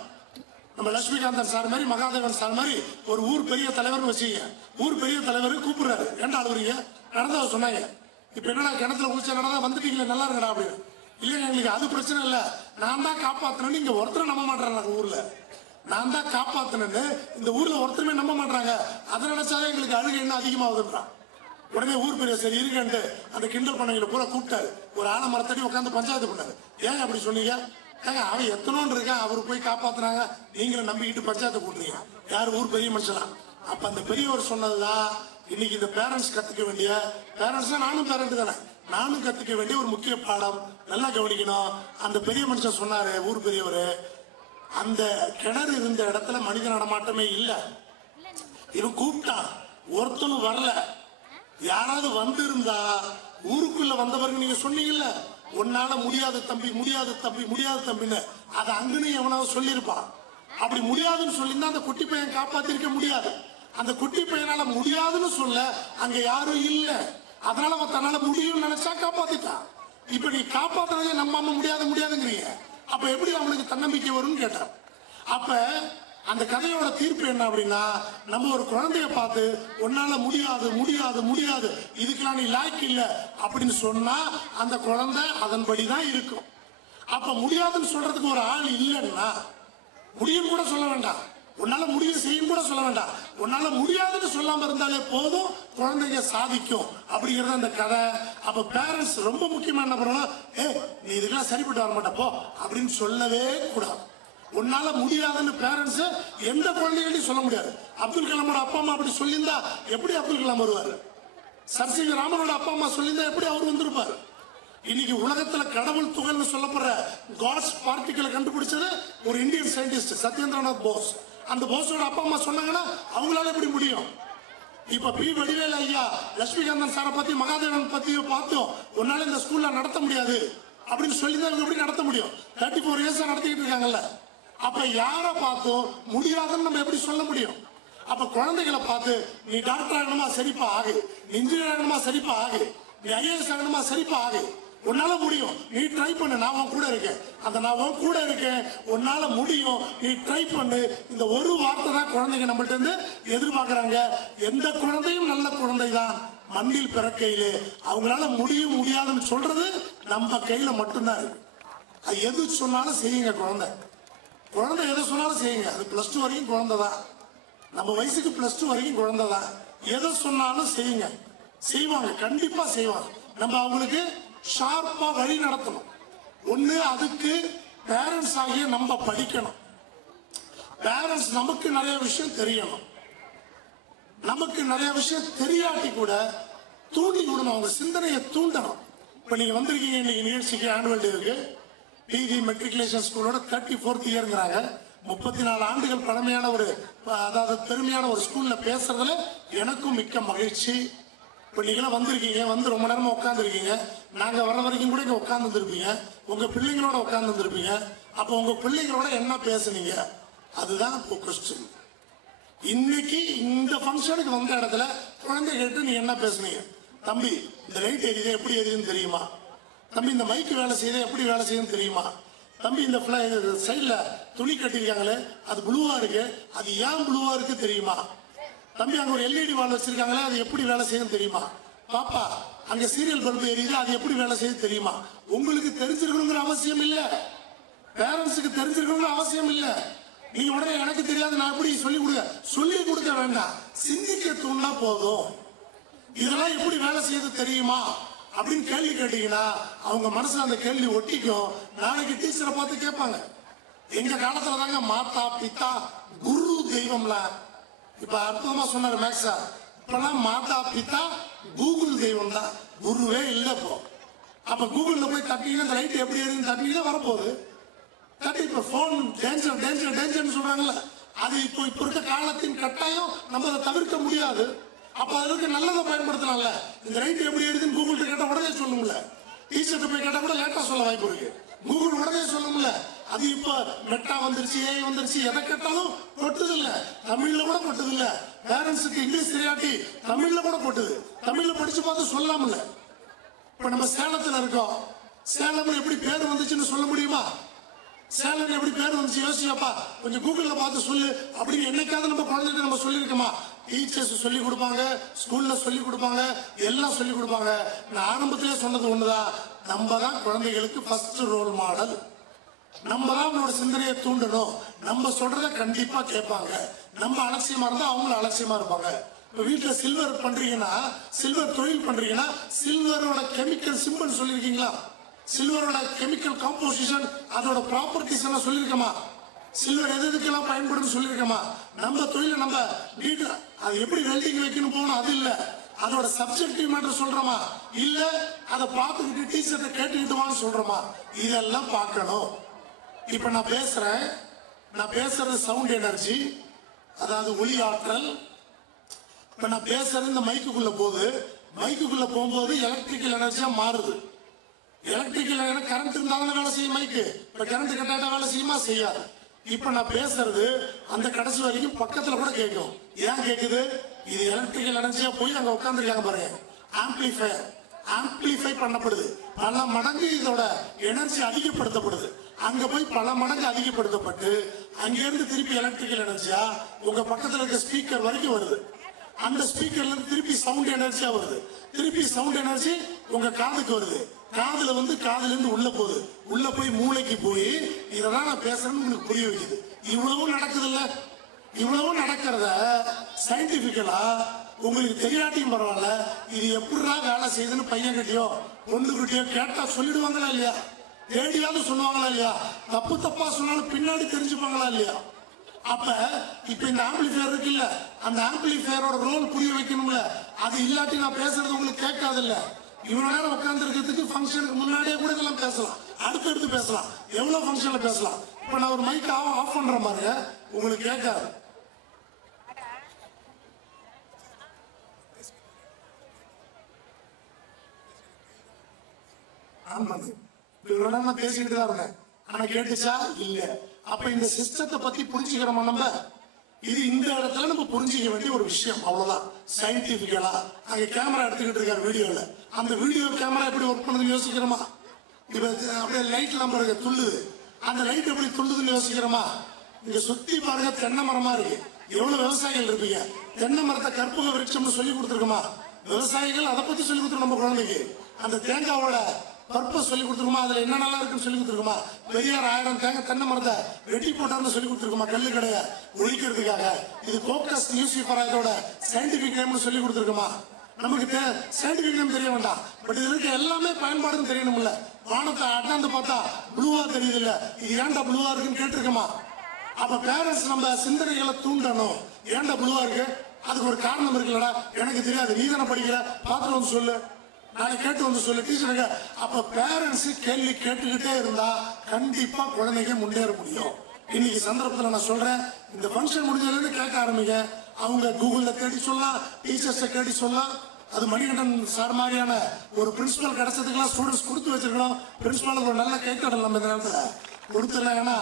நம்ம லட்சுமிகாந்தன் சார் மாதிரி, மகாதேவன் சார் மாதிரி ஒரு ஊர் பெரிய தலைவர் வச்சுங்க. ஊர் பெரிய தலைவர் கூப்பிடுறாரு, ஏன்டா அழுவுறீங்க, நடந்தவ சொன்னாங்க, இப்ப என்னடா கிணத்துல குளிச்ச நடந்தா வந்துட்டீங்களே, நல்லா இருக்கடா அப்படின்னு. இல்லைங்க எங்களுக்கு அது பிரச்சனை இல்லை, நான் தான் காப்பாத்தினேன்னு இங்க ஒருத்தர் நம்ப மாட்டேறாங்க. ஊர்ல நான் தான் காப்பாத்தினேன்னு இந்த ஊர்ல ஒருத்தருமே நம்ப மாட்டாங்க. அதை நினைச்சாலே எங்களுக்கு அழுகை என்ன அதிகமாகுதுன்றான். உடனே ஊர் பெரிய சரி இருக்கன்ட்டு அந்த கிண்டல் பண்ணவங்களை பூரா கூப்பிட்டாரு. ஒரு ஆலமரத்தடி உட்காந்து பஞ்சாயத்து பண்ணாரு. ஏன் அப்படி சொன்னீங்க, ஏங்க அவன் எத்தனோன்னு இருக்கான், அவரு போய் காப்பாத்துனாங்க, நீங்களும் நம்பிக்கிட்டு பஞ்சாயத்து கூட்டுறீங்க, யார் ஊர் பெரிய மனுஷன். அப்ப அந்த பெரியவர் சொன்னதுதான் இன்னைக்கு இந்த பேரண்ட்ஸ் கத்துக்க வேண்டிய, பேரண்ட்ஸ் நானும் பேரண்ட் தானே, நானும் கத்துக்க வேண்டிய ஒரு முக்கிய பாடம். நல்லா கவனிக்கணும். அந்த பெரிய மனுஷன் சொன்னாரு, ஊர் பெரியவர், அந்த கிணறு இருந்த இடத்துல மனித நடமாட்டமே இல்ல. இவன் கூப்பிட்டான், ஒருத்தனும் வரல. யாராவது வந்து இருந்தா ஊருக்குள்ள வந்தவர்கள் நீங்க சொன்னீங்கல்ல, உன்னால முடியாது தம்பி, முடியாது தம்பி, முடியாது தம்பின்னு, அதை அங்கன்னு எவனாவது சொல்லியிருப்பான். அப்படி முடியாதுன்னு சொல்லியிருந்தா அந்த குட்டி பையன் காப்பாத்திருக்க முடியாது. அந்த குட்டி பையனால முடியாதுன்னு சொல்ல அங்க யாரும் இல்ல, அதனால அவன் தன்னால முடியும்னு நினைச்சா காப்பாத்திட்டான். இப்ப நீ காப்பாத்துறதே நம்ம அம்மா முடியாது முடியாதுங்கிறீங்க, அப்ப எப்படி அவனுக்கு தன்னம்பிக்கை வரும்னு கேட்டான். அப்ப அந்த கதையோட தீர்ப்பு என்ன அப்படின்னா, நம்ம ஒரு குழந்தைய பார்த்து உன்னால முடியாது முடியாது முடியாது, இதுக்கெல்லாம் நீ லாய்க்கு இல்ல அப்படின்னு சொன்னா அந்த குழந்தை அதன்படிதான் இருக்கும். அப்ப முடியாதுன்னு சொல்றதுக்கு ஒரு ஆள் இல்லைன்னா முடியும் கூட சொல்ல வேண்டாம், உன்னால முடியும் செய்யும் கூட சொல்ல வேண்டாம், உன்னால முடியாதுன்னு சொல்லாம இருந்தாலே போதும், குழந்தைங்க சாதிக்கும் அப்படிங்கறது அந்த கதை. அப்ப பேரண்ட்ஸ் ரொம்ப முக்கியமா என்ன பண்ணணும், நீ இதுக்கெல்லாம் சரிப்பட்டு வர மாட்டப்போ அப்படின்னு சொல்லவே கூடாது. உன்னால முடியாதுன்னு பேரண்ட்ஸ் எந்த குழந்தைகளையும் சொல்ல முடியாது. அப்துல் கலாமோட அப்பா அம்மா அப்படி சொல்லியிருந்தா எப்படி அப்துல் கலாம் வருவாரு? சர் சி வி ராமனோட அப்பா அம்மா சொல்லியிருந்தா எப்படி அவர் வந்திருப்பாரு? இன்னைக்கு உலகத்துல கடவுள் துகள்னு சொல்லப்படுற காட்ஸ் பார்ட்டிகளை கண்டுபிடிச்சது ஒரு இந்தியன் சயின்டிஸ்ட் சத்யேந்திரநாத் போஸ். அந்த போஸோட அப்பா அம்மா சொன்னாங்கன்னா அவங்களால எப்படி முடியும்? இப்ப பி வடிவேலு ஐயா லட்சுமிகாந்தன் சாரை பத்தி மகாதேவன் பத்தி பார்த்தோம், உன்னால இந்த ஸ்கூல்ல நடத்த முடியாது அப்படின்னு சொல்லிதான் இவங்க எப்படி நடத்த முடியும்? 34 இயர்ஸ் நடத்திக்கிட்டு இருக்காங்கல்ல. அப்ப யார பார்த்தோம் முடியாதுன்னு நம்ம எப்படி சொல்ல முடியும்? அப்ப குழந்தைகளை பார்த்து நீ டாக்டர் ஆகணுமா சரிப்பா ஆகு, நீ இன்ஜினியர் ஆகணுமா சரிப்பா ஆகு, நீ ஐஏஎஸ் ஆகணுமா சரிப்பா ஆகு, உன்னால முடியும், நீ ட்ரை பண்ணு, நான் உன் கூட இருக்கேன், அந்த நான் உன் கூட இருக்கேன், உன்னால முடியும், நீ ட்ரை பண்ணு. இந்த ஒரு வார்த்தை தான் குழந்தைங்க நம்மள்ட்ட இருந்து எதிர்பார்க்கறாங்க. எந்த குழந்தையும் நல்ல குழந்தை தான் மண்ணில் பிறக்கையிலே, அவங்களால முடியும் முடியாதுன்னு சொல்றது நம்ம கையில மட்டும்தான் இருக்கு. அது எது சொன்னாலும் செய்யுங்க, குழந்தை எதை சொன்னாலும் செய்யுங்க. அது +2 வரைக்கும் குழந்தை தான், நம்ம வயசுக்கு +2 வரைக்கும் குழந்தை தான். எதை சொன்னாலும் செய்யுங்க, செய்வாங்க, கண்டிப்பா செய்வாங்க. நம்ம அவங்களுக்கு ஷார்ப்பா வழி நடத்தணும். ஒண்ணு அதுக்கு பேரண்ட்ஸ் ஆகிய நம்ம படிக்கணும். பேரண்ட்ஸ் நமக்கு நிறைய விஷயம் தெரியணும். நமக்கு நிறைய விஷயம் தெரியாட்டி கூட தூண்டி விடணும், அவங்க சிந்தனையை தூண்டணும். இப்ப நீங்க வந்திருக்கீங்க இன்னைக்கு நிகழ்ச்சிக்கு, ஆனுவல் டேவுக்கு. பிவி மெட்ரிகுலேஷன் ஸ்கூலோட 34th இயர்ங்கிறாங்க. 34 ஆண்டுகள் பழமையான ஒரு, அதாவது பெருமையான ஒரு ஸ்கூல்ல பேசுறதுல எனக்கும் மிக்க மகிழ்ச்சி. இப்ப நீங்களாம் வந்திருக்கீங்க, வந்து ரொம்ப நேரமா உட்காந்துருக்கீங்க. நாங்க வர வரைக்கும் கூட இங்க உட்கார்ந்து இருந்திருப்பீங்க, உங்க பிள்ளைங்களோட உட்கார்ந்து இருந்திருப்பீங்க. அப்ப உங்க பிள்ளைங்களோட என்ன பேசுனீங்க, அதுதான் இப்போ கொஸ்டின். இன்னைக்கு இந்த ஃபங்க்ஷனுக்கு வந்த இடத்துல குழந்தை கேட்டு நீ என்ன பேசுனீங்க? தம்பி இந்த லைட் எரியுது, எப்படி எரியுதுன்னு தெரியுமா? தம்பி இந்த மைக்கு வேலை செய்யுது, எப்படி வேலை செய்யுதுன்னு தெரியுமா? தம்பி இந்த சைட்ல துணி கட்டிருக்காங்களே அது ப்ளூவா இருக்கு, அது ஏன் ப்ளூவா இருக்கு தெரியுமா? தம்பி அங்க ஒரு LED வால் வச்சிருக்காங்களே அது எப்படி வேலை செய்யுதுன்னு தெரியுமா? பாப்பா அங்க சீரியல் பல்பு எரியுது, அது எப்படி வேலை செய்யுது தெரியுமா? உங்களுக்கு தெரிஞ்சிருக்கணுங்கிற அவசியம் இல்ல, பேரண்ட்ஸுக்கு தெரிஞ்சிருக்கணுங்கிற அவசியம் இல்ல. நீங்க உடனே எனக்கு தெரியாது நான் எப்படி சொல்லி கொடுக்க வேண்டாம், சிந்திக்க தூண்டா போதும். இதெல்லாம் எப்படி வேலை செய்யுது தெரியுமா அப்படின்னு கேள்வி கேட்டீங்கன்னா அவங்க மனசுல அந்த கேள்வி ஒட்டிக்கும். நாளைக்கு டீச்சரை பார்த்து கேட்பாங்க. எங்க காலத்துல தாங்க மாதா பிதா குரு தெய்வம்ல. இப்ப அற்புதமா சொன்னாரு மேக்ஸா, இப்பெல்லாம் மாதா பிதா கூகுள் தெய்வம் தான், குருவே இல்லை. இப்போ அப்ப கூகுள்ல போய் தட்டிங்கன்னா இந்த லைட் எப்படி எரியுதுன்னு தட்டிங்கன்னா வரப்போகுது. தட்டி இப்ப போன் டேஞ்சர் டேஞ்சர் டேஞ்சர்னு சொல்றாங்கல்ல, அது இப்போ இருக்க காலத்தின் கட்டாயம், நம்ம அதை தவிர்க்க முடியாது. அப்ப அதுக்கு நல்லதை பயன்படுத்தலாம்ல. இந்த லைட் எப்படி எரியுதுன்னு கூகுள்கிட்ட கேட்டா உடனே சொல்லும்ல. டீச்சர்ட்ட போய் கேட்டா கூட லேட்டா சொல்ல வாய்ப்பு இருக்கு. கூகுள் உடனே சொல்லும்ல. அது இப்ப மெட்டா வந்துருச்சு, ஏஐ வந்துருச்சு, எதை கேட்டாலும் கொட்டுது இல்ல. தமிழ்ல கூட கொட்டுது இல்ல. பேரண்ட்ஸுக்கு இங்கிலீஷ் தெரியாட்டி தமிழ்ல கூட கொட்டுது. தமிழ்ல படிச்சு பார்த்து சொல்லாமல. இப்ப நம்ம சேலத்துல இருக்கோம். சேலம் எப்படி பேர் வந்துச்சுன்னு சொல்ல முடியுமா? சேலம் எப்படி பேர் வந்துச்சு யோசிக்கப்பா, கொஞ்சம் கூகுள்ல பார்த்து சொல்லு அப்படின்னு என்னைக்காவது நம்ம குழந்தைகிட்ட நம்ம சொல்லியிருக்கோமா? டீச்சர்ஸ் சொல்லி கொடுப்பாங்க, ஸ்கூல்ல சொல்லி கொடுப்பாங்க, எல்லாம் சொல்லி கொடுப்பாங்க. நான் ஆரம்பத்திலே சொன்னது ஒண்ணுதான், நம்ம தான் குழந்தைகளுக்கு ஃபர்ஸ்ட் ரோல் மாடல். நம்ம தான் அவங்களோட சிந்தனையை தூண்டணும். நம்ம சொல்றத கண்டிப்பா கேட்பாங்க. நம்ம அலட்சியமா இருந்தா அவங்களும் அலட்சியமா இருப்பாங்க. இப்ப வீட்டுல சில்வர் பண்றீங்கன்னா, சில்வர் தொழில் பண்றீங்கன்னா, சில்வரோட கெமிக்கல் சிம்பிள் சொல்லிருக்கீங்களா? சில்வரோட கெமிக்கல் காம்போசிஷன், அதோட ப்ராப்பர்ட்டிஸ் எல்லாம் சொல்லிருக்கமா? சில்வர் எதுக்கெல்லாம் பயன்படும் சொல்லிருக்கமா? நம்ம தொழில நம்ம வீட்டு அது எப்படி வெல்டிங் வைக்கணும் போகணும் அது இல்ல, அதோட சப்ஜெக்டிவ் மேட்டர் சொல்றோமா? இல்ல அதை பார்த்துக்கிட்டு டீச்சர்ட்ட கேட்டுக்கிட்டு வான்னு சொல்றோமா? இதெல்லாம் பார்க்கணும். இப்ப நான் பேசுறது சவுண்ட் எனர்ஜி, அதாவது ஒலி ஆற்றல். இப்ப நான் பேசுறது இந்த மைக்குக்குள்ள போகும்போது எலக்ட்ரிக்கல் எனர்ஜியா மாறுது. எலக்ட்ரிக்கல் கரண்ட் இருந்தாலும் வேலை செய்யும் மைக்கு. இப்ப கரண்ட் கட்டாட்டா வேலை செய்யுமா? செய்யாது. இப்ப நான் பேசுறது அந்த கடைசி வரைக்கும் பக்கத்துல கூட கேட்கும். ஏன் கேக்குது? இது எலக்ட்ரிக்கல் எனர்ஜியா போய் அங்க உட்கார்ந்துருக்காங்க பாருங்க, ஆம்பிளிஃபை பண்ணப்படுது. பல மடங்கு இதோட எனர்ஜி அதிகப்படுத்தப்படுது. அங்க போய் பல மடங்கு அதிகப்படுத்தப்பட்டு அங்கிருந்து திருப்பி எலக்ட்ரிக்கல் எனர்ஜியா உங்க பக்கத்துல இருக்க ஸ்பீக்கர் வரைக்கும் வருது. அந்த ஸ்பீக்கர்ல இருந்து திருப்பி சவுண்ட் எனர்ஜியா வருது. திருப்பி சவுண்ட் எனர்ஜி உங்க காதுக்கு வருது. காதுல காதுல இருந்து உள்ள போய் மூளைக்கு போய் இதெல்லாம் நான் பேசுறேன்னு உங்களுக்கு புரிய வைக்குது. இவ்வளவும் நடக்குது இல்ல? இவ்வளவும் நடக்கிறத சயின்டிபிக்கலா உங்களுக்கு தெரியாட்டியும் பரவாயில்ல, இது எப்படிதான் வேலை செய்யுதுன்னு பையன் கிட்டயோ பொண்ணு கிட்டயோ கேட்டா சொல்லிடுவாங்களா இல்லையா? தேடியாவது சொல்லுவாங்களா இல்லையா? தப்பா சொன்னாலும் பின்னாடி தெரிஞ்சுப்பாங்களா இல்லையா? அப்ப இப்ப இந்த ஆம்பிளிஃபையர் இருக்குல்ல, அந்த ஆம்பிளிஃபையரோட ரோல் புரிய வைக்கணும்ல. அது இல்லாட்டி நான் பேசுறது உங்களுக்கு கேட்காது இல்ல. இவ்வளவு நேரம் உட்கார்ந்து இருக்கிறதுக்கு ஃபங்க்ஷனுக்கு முன்னாடியே கூட இதெல்லாம் பேசலாம், அடுத்தடுத்து பேசலாம், எவ்வளவு ஃபங்க்ஷன்ல பேசலாம். இப்ப நான் ஒரு மைக் ஆஃப் பண்ற மாதிரி உங்களுக்கு கேட்காது. பேசிக்கிட்டு தான் இருந்தேன், ஆனா கேட்டுச்சா? இல்ல. அப்ப இந்த சிஸ்டத்தை பத்தி புரிஞ்சுக்கிறோமா நம்ம? இது இந்த இடத்துல நம்ம புரிஞ்சிக்க வேண்டிய ஒரு விஷயம், அவ்வளவுதான். சயின்டிபிக்கலா அங்க கேமரா எடுத்துக்கிட்டு இருக்காரு வீடியோல, அந்த வீடியோ கேமரா எப்படி ஒர்க் பண்ணுதுன்னு யோசிக்கிறோமா? இப்ப அப்படியே லைட் எல்லாம் பாருங்க துள்ளுது, அந்த லைட் எப்படி துள்ளுதுன்னு யோசிக்கிறோமா? இங்க சுத்தி பாருங்க தென்னை மரமா இருக்கு. எவ்வளவு விவசாயிகள் இருப்பீங்க? தென்னை மரத்தை கற்பக விருட்சம்னு சொல்லி கொடுத்துருக்கோமா? விவசாயிகள் அதை பத்தி சொல்லி கொடுத்துருக்கோம் நம்ம குழந்தைக்கு. அந்த தேங்காவோட பர்பஸ் சொல்லி கொடுத்துருக்குமா? அதுல என்ன நல்லா இருக்குன்னு சொல்லி கொடுத்துருக்குமா? பெரியார் 1000 தேங்காய் தென்னை மரத்தை வெட்டி போட்டார்னு சொல்லி கொடுத்துருக்குமா? கல்லு கடைய ஒழிக்கிறதுக்காக. இது கோக்கஸ் நியூசிஃபரா இதோட சயின்டிபிக் நேம்னு சொல்லி கொடுத்துருக்குமா? நமக்கு சயின்டிபிக் நேம் தெரிய வேண்டாம், பட் இது இருக்க எல்லாமே பயன்பாடுன்னு தெரியணும்ல. வானத்தை அண்ணாந்து பார்த்தா ப்ளூவா தெரியுது இல்ல, இது ஏன்டா ப்ளூவா இருக்குன்னு கேட்டிருக்குமா? அப்ப பேரண்ட்ஸ் நம்ம சிந்தனைகளை தூண்டணும். ஏன்டா ப்ளூவா இருக்கு? அதுக்கு ஒரு காரணம் இருக்குல்லடா, எனக்கு தெரியாது, நீ தானே படிக்கிற, பாத்துட்டு வந்து சொல்லு, நாளைக்கு கேட்டு வந்து சொல்லு டீச்சருங்க. அப்ப பேரண்ட்ஸ் கேள்வி கேட்டுக்கிட்டே இருந்தா கண்டிப்பா குழந்தைங்க முன்னேற முடியும். இன்னைக்கு சந்தர்ப்பத்தில் நான் சொல்றேன், இந்த ஃபங்க்ஷன் முடிஞ்சதுல இருந்து கேட்க ஆரம்பிங்க. அவங்க கூகுள்ல தேடி சொல்லலாம், டீச்சர்ஸை கேட்டு சொல்லலாம். அது மணிகண்டன் சார் மாதிரியான ஒரு பிரின்சிபல் கிடைச்சதுக்கெல்லாம் ஸ்டூடெண்ட்ஸ் கொடுத்து வச்சிருக்கணும். பிரின்சிபாலுக்கு ஒரு நல்ல கைத்தடல் நம்ம இந்த நேரத்தில் கொடுத்துடலாம். ஏன்னா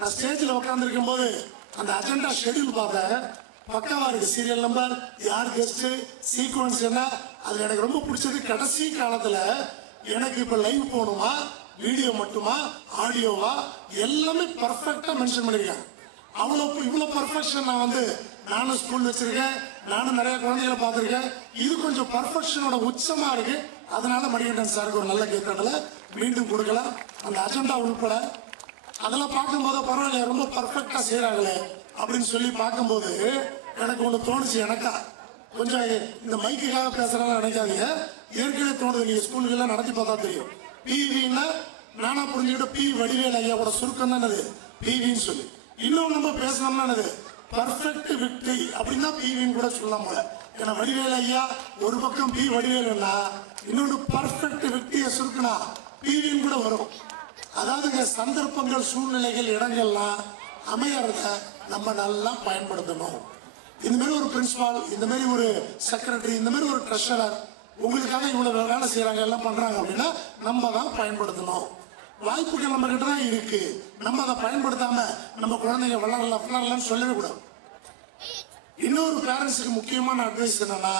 நான் ஸ்டேஜில் உட்காந்துருக்கும் போது அந்த அஜெண்டா ஷெட்யூல் பார்த்தேன், பக்காவா இருக்கு. சீரியல் நம்பர், யார் கெஸ்ட், சீக்வன்ஸ் என்ன. அது எனக்கு ரொம்ப பிடிச்சது. கடைசி காலத்துல எனக்கு இப்ப லைவ் போகணுமா, வீடியோ மட்டுமா, ஆடியோவா, எல்லாமே பர்ஃபெக்டா மென்ஷன் பண்ணிருக்கேன். இவ்வளவு பர்ஃபெக்ஷன் நானும் ஸ்கூல் வச்சிருக்கேன், நானும் நிறைய குழந்தைகளை பார்த்திருக்கேன். இது கொஞ்சம் பர்ஃபெக்ஷனோட உச்சமா இருக்கு. அதனால மணிகண்டன் சாருக்கு ஒரு நல்ல கேட்கறதுல மீண்டும் கொடுக்கலாம். அந்த அஜெண்டா உள்பட அதெல்லாம் பார்க்கும்போது பரவாயில்ல, ரொம்ப பர்ஃபெக்டா செய்யறாங்களே அப்படின்னு சொல்லி பார்க்கும்போது எனக்கு ஒண்ணு தோணுச்சு. எனக்கா கொஞ்சம் இந்த மைக்குக்காக பேசுறாங்க நினைக்காதீங்க, ஏற்கனவே தோணுது. நீங்க ஸ்கூலுக்கு நடத்தி பார்த்தா தெரியும். பிவின்னா நானா புரிஞ்சுக்கிட்ட பி வடிவேல் ஐயாவோட சுருக்கம் தான் பிவின்னு சொல்லி. இன்னும் நம்ம பேசணும்னா பர்ஃபெக்ட் விக்டரி அப்படின்னா பிவின்னு கூட சொல்லலாம் போல. ஏன்னா வடிவேல் ஐயா ஒரு பக்கம் பி வடிவேலுன்னா இன்னொன்று பர்ஃபெக்ட் விக்டரியை சுருக்குனா பிவின்னு கூட வரும். அதாவதுங்க சந்தர்ப்பங்கள் சூழ்நிலைகள் இடங்கள்லாம் அமையறத நம்ம நல்லா பயன்படுத்தணும். இந்த மாதிரி ஒரு பிரின்சிபால், இந்த மாதிரி ஒரு செக்ரட்டரி, இந்த மாதிரி ஒரு ட்ரெஷரர் உங்களுக்காக இவ்வளவு வேலை செய்யறாங்க எல்லாம் பண்றாங்க அப்படின்னா நம்ம தான் பயன்படுத்தணும். வாய்ப்புகள் நம்ம கிட்ட தான் இருக்கு, நம்ம அதை பயன்படுத்தாம நம்ம குழந்தைங்க வளரலன்னு சொல்லவே கூடாது. இன்னொரு பேரண்ட்ஸுக்கு முக்கியமான அட்வைஸ் என்னன்னா,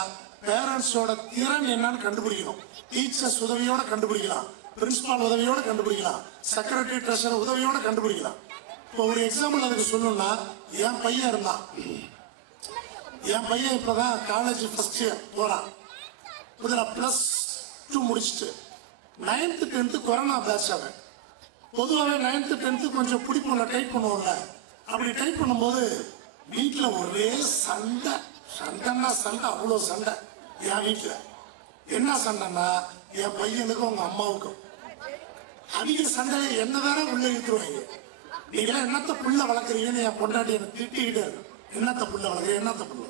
பேரண்ட்ஸோட திறன் என்னன்னு கண்டுபிடிக்கணும். டீச்சர்ஸ் உதவியோட கண்டுபிடிக்கலாம், பிரின்சிபால் உதவியோட கண்டுபிடிக்கலாம், செக்ரட்டரி ட்ரெஷரர் உதவியோட கண்டுபிடிக்கலாம். இப்போ ஒரு எக்ஸாம்பிள் அதுக்கு சொல்லணும்னா, என் பையன் இருந்தான். என் பையன் இப்பதான் காலேஜ் ஃபர்ஸ்ட் இயர் போறான். +2 முடிச்சுட்டு 9th 10th கொரோனா பேட்ச். அவன் பொதுவாகவே 9th 10th கொஞ்சம் பிடிப்போம்ல, டைப் பண்ணுவோம்ல. அப்படி டைப் பண்ணும்போது வீட்டில் ஒரே சண்டைன்னா சண்டை, அவ்வளோ சண்டை. என் வீட்டில் என்ன சண்டைன்னா, என் பையனுக்கும் அவங்க அம்மாவுக்கும் அதிக சண்டை. என்ன வேற உள்ள இழுத்துருவாங்க. நீங்களாம் என்னத்த புள்ள வளர்க்குறீங்கன்னு என் பொண்டாட்டி எனக்கு திட்டிக்கிட்டே இருக்கு. என்னத்த புள்ள வளர்க்குறீங்க, என்னத்த புள்ள.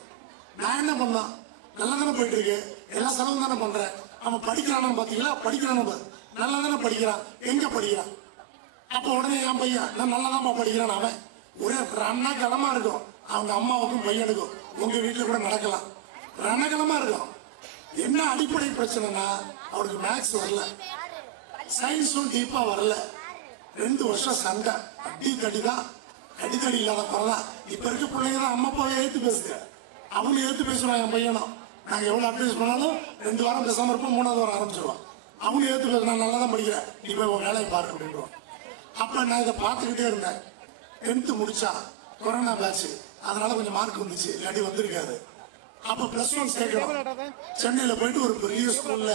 நான் என்ன பண்ணலாம், நல்லா தானே போயிட்டு இருக்கு, எல்லா செலவும் தானே பண்றேன். அவன் படிக்கிறானு பாத்தீங்களா, படிக்கிறானு நல்லா தானே படிக்கிறான், எங்க படிக்கிறான். அப்ப உடனே என் பையன் நான் நல்லா தான் படிக்கிறான். அவன் ஒரே ரணகலமா இருக்கும். அவங்க அம்மாவுக்கும் பையனுக்கும் உங்க வீட்டுல கூட நடக்கலாம், ரணகலமா இருக்கும். என்ன அடிப்படை பிரச்சனைனா, அவனுக்கு மேக்ஸ் வரல, சயின்ஸும் டீப்பா வரல. 2 வருஷம் சண்டை, அடிக்கடிதான். அடித்தடி இல்லாத பரவாயில்ல. இப்ப இருக்க பிள்ளைங்க தான் அம்மா அப்பாவை ஏத்து பேசுங்க, அவனும் ஏத்து பேசுவான். என் பையனும் நாங்க எவ்வளவு அட்வைஸ் பண்ணாலும் 2 வாரம் பேசாம இருப்போம், 3வது வாரம் ஆரம்பிச்சிருவான். அவனும் ஏத்து பேசுறான், நல்லா தான் படிக்கிறேன், நீ போய் உன் வேலையை பாரு அப்படின்றான். அப்ப நான் இதை பார்த்துக்கிட்டே இருந்தேன். 10th முடிச்சா கொரோனா பேட்ச், அதனால கொஞ்சம் மார்க் வந்துச்சு, இல்லாட்டி வந்திருக்காது. அப்ப +1 சேர்க்கணும். சென்னையில போயிட்டு ஒரு பெரிய ஸ்கூல்ல